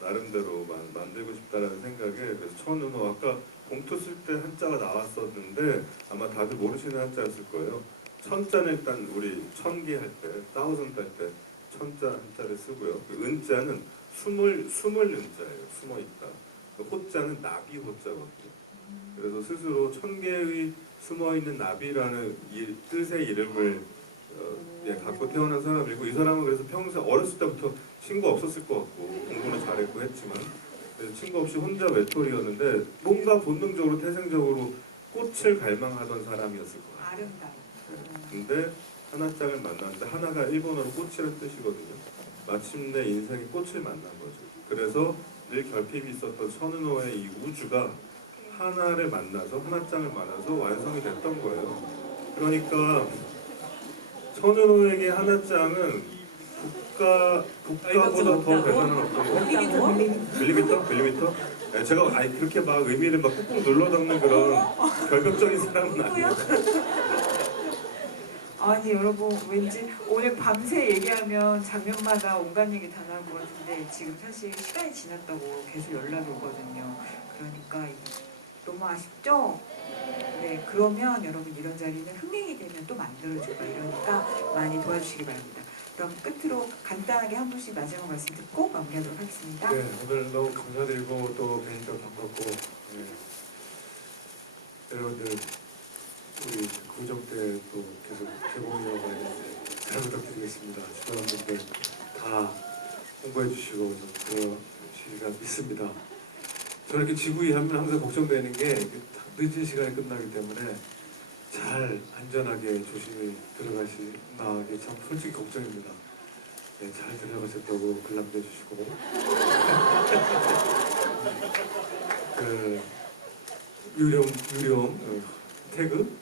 나름대로 만들고 싶다라는 생각에, 그래서 천은호, 아까 봉투 쓸 때 한자가 나왔었는데 아마 다들 모르시는 한자였을 거예요. 천자는 일단 우리 천기 할 때, 다우선드 할 때 천자 한자를 쓰고요. 그 은자는 숨을 은자예요. 숨어 있다. 그 호자는 나비 호자거든요. 그래서 스스로 천개의 숨어 있는 나비라는 뜻의 이름을 갖고 태어난 사람이고, 이 사람은 그래서 평생 어렸을 때부터 친구 없었을 것 같고 공부는 잘했고 했지만 친구 없이 혼자 외톨이였는데 뭔가 본능적으로 태생적으로 꽃을 갈망하던 사람이었을 거예요. 아름다워. 근데 하나짱을 만났는데, 하나가 일본어로 꽃이라는 뜻이거든요. 마침내 인생의 꽃을 만난 거죠. 그래서 늘 결핍이 있었던 천은호의 이 우주가 하나를 만나서, 하나짱을 만나서 완성이 됐던 거예요. 그러니까 천은호에게 하나짱은 국가보다 더 대단한 어떤 밀리미터? 네, 제가 그렇게 막 의미를 막 꾹꾹 눌러 담는 그런 결벽적인 사람은 아니에요. 아니 여러분, 왠지 오늘 밤새 얘기하면 장면마다 온갖 얘기 다 나올 것 같은데 지금 사실 시간이 지났다고 계속 연락이 오거든요. 그러니까 너무 아쉽죠? 네, 그러면 여러분 이런 자리는 흥행이 되면 또 만들어주고 이러니까 많이 도와주시기 바랍니다. 그럼 끝으로 간단하게 한 분씩 마지막 말씀 듣고 마무리하도록 하겠습니다. 네, 오늘 너무 감사드리고 또 뵈니까 반갑고, 네. 여러분들 우리 구정 때 또 계속 개봉이라고 하는데 잘 부탁드리겠습니다. 주변 분들 다 홍보해 주시고 좀 그러시리라 믿습니다. 저는 이렇게 지구이하면 항상 걱정되는 게 늦은 시간에 끝나기 때문에 잘 안전하게 조심히 들어가시나 이게 참 솔직히 걱정입니다. 네, 잘 들어가셨다고 글 남겨주시고 그 유령 태그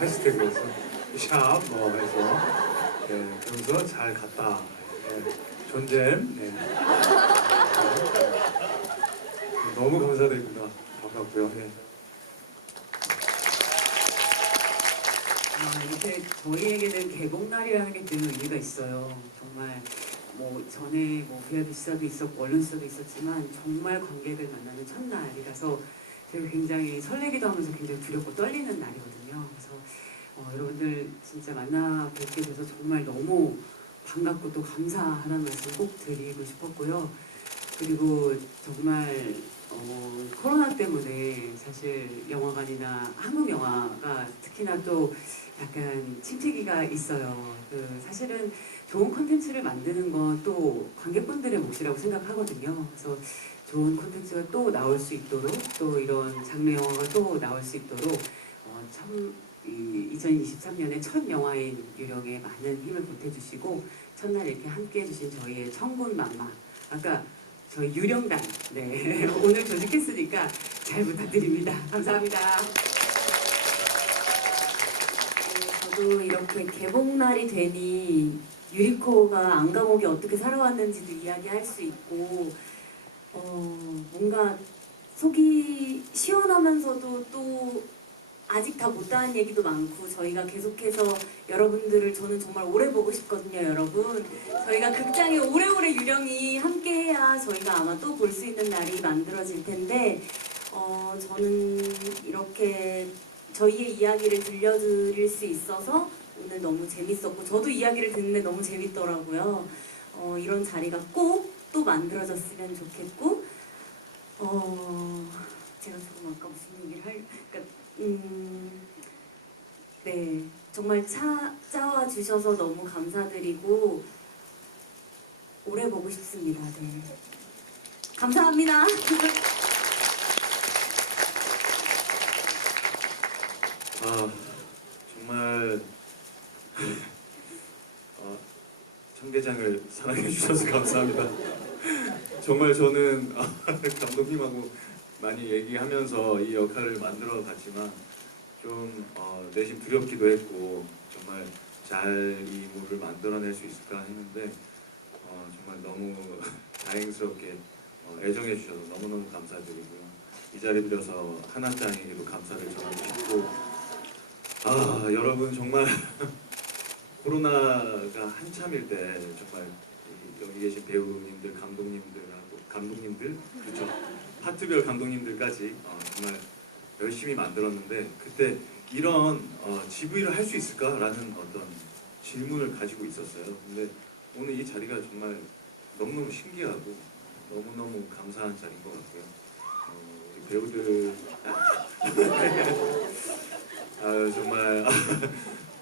해시태그에서 샵 해서 그러면서 잘 갔다 존잼 너무 감사드립니다. 반갑고요. 이렇게 저희에게는 개봉날이라는 게 늘 의미가 있어요. 정말 전에 비아드 시사도 있었고 언론 시사도 있었지만 정말 관객을 만나는 첫날이라서 제가 굉장히 설레기도 하면서 굉장히 두렵고 떨리는 날이거든요. 그래서 여러분들 진짜 만나 뵙게 돼서 정말 너무 반갑고 또 감사하다는 말씀 꼭 드리고 싶었고요. 그리고 정말 코로나 때문에 사실 영화관이나 한국 영화가 특히나 또 약간 침체기가 있어요. 사실은 좋은 콘텐츠를 만드는 건 또 관객분들의 몫이라고 생각하거든요. 그래서 좋은 콘텐츠가 또 나올 수 있도록, 또 이런 장르 영화가 또 나올 수 있도록 2023년에 첫 영화인 유령에 많은 힘을 보태주시고 첫날 이렇게 함께 해주신 저희의 천군만마, 아까 저희 유령단 오늘 조직했으니까 잘 부탁드립니다. 감사합니다. 저도 이렇게 개봉날이 되니 유리코가 안감옥이 어떻게 살아왔는지도 이야기할 수 있고 뭔가 속이 시원하면서도 또 아직 다 못다한 얘기도 많고, 저희가 계속해서 여러분들을 저는 정말 오래 보고 싶거든요. 여러분, 저희가 극장에 오래오래 유령이 함께해야 저희가 아마 또 볼 수 있는 날이 만들어질 텐데 저는 이렇게 저희의 이야기를 들려드릴 수 있어서 오늘 너무 재밌었고, 저도 이야기를 듣는데 너무 재밌더라고요. 이런 자리가 꼭 또 만들어졌으면 좋겠고, 제가 조금 아까 무슨 얘기를 네, 정말 찾아와 주셔서 너무 감사드리고 오래 보고 싶습니다. 네, 감사합니다. 정말 청계장을 사랑해 주셔서 감사합니다. 정말 저는 감독님하고 많이 얘기하면서 이 역할을 만들어 갔지만 좀 내심 두렵기도 했고 정말 잘 이 인물을 만들어낼 수 있을까 했는데 정말 너무 다행스럽게 애정해 주셔서 너무너무 감사드리고요. 이 자리 빌어서 하나짱에게도 감사를 전하고 싶고 여러분 정말 코로나가 한참일 때 정말 여기 계신 배우님들, 감독님들 그렇죠. 파트별 감독님들까지 정말 열심히 만들었는데 그때 이런 GV를 할 수 있을까라는 어떤 질문을 가지고 있었어요. 근데 오늘 이 자리가 정말 너무너무 신기하고 너무너무 감사한 자리인 것 같고요. 우리 배우들 정말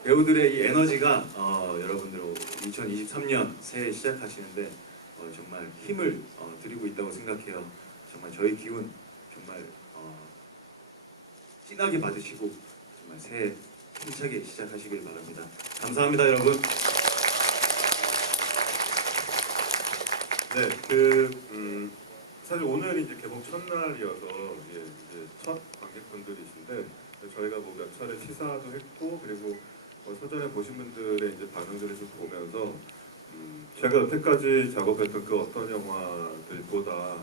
배우들의 이 에너지가 여러분들 2023년 새해 시작하시는데 정말 힘을 드리고 있다고 생각해요. 정말 저희 기운 정말 진하게 받으시고 정말 새해 힘차게 시작하시길 바랍니다. 감사합니다, 여러분. 네, 사실 오늘 이제 개봉 첫날이어서 이제 첫 관객분들이신데 저희가 뭐 몇 차례 시사도 했고 그리고 사전에 보신 분들의 이제 반응들을 좀 보면서 제가 여태까지 작업했던 그 어떤 영화들보다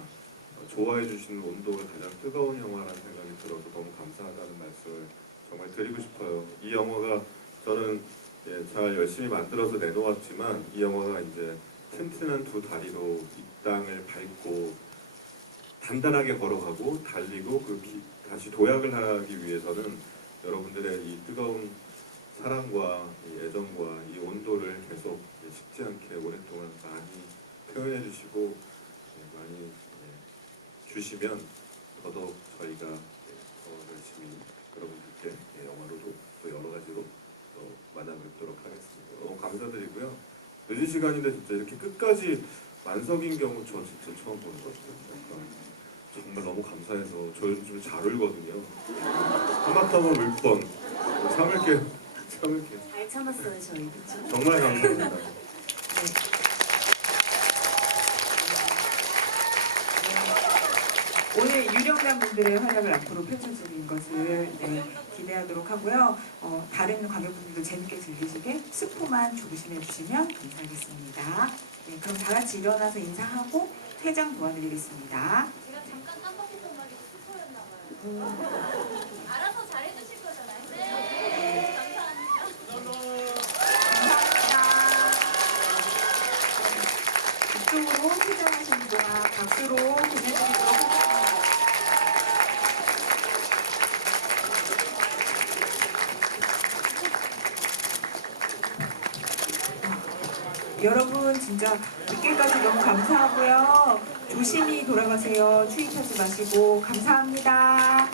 좋아해 주시는 온도가 가장 뜨거운 영화라는 생각이 들어서 너무 감사하다는 말씀을 정말 드리고 싶어요. 이 영화가 저는 잘 열심히 만들어서 내놓았지만 이 영화가 이제 튼튼한 두 다리로 이 땅을 밟고 단단하게 걸어가고 달리고 다시 도약을 하기 위해서는 여러분들의 이 뜨거운 사랑과 이 애정과 이 온도를 계속 식지 않게 오랫동안 많이 표현해 주시고 많이 주시면 더더욱 저희가 더 열심히 여러분들께 영화로도 또 여러 가지로 또 만나뵙도록 하겠습니다. 너무 감사드리고요. 늦은 시간인데 진짜 이렇게 끝까지 만석인 경우 저 진짜 처음 보는 것 같아요. 정말 너무 감사해서 저 요즘 좀 잘 울거든요. 하마터면 울 뻔. 참을게요. 잘 참았어요 저희 그렇죠? 정말 감사합니다. 오늘 유령남 분들의 활약을 앞으로 펼쳐지는 것을 기대하도록 하고요. 다른 관객분들도 재밌게 즐기시게 스포만 조심해 주시면 감사하겠습니다. 네, 그럼 다 같이 일어나서 인사하고 퇴장 도와드리겠습니다. 제가 잠깐 깜빡했던 말이 스포였나 봐요. 알아서 잘해주실 거잖아요. 네. 감사합니다. 이쪽으로 퇴장하시는 동안 박수로 보내드리도록 하겠습니다. 여러분 진짜 늦게까지 너무 감사하고요. 조심히 돌아가세요. 추위 타지 마시고 감사합니다.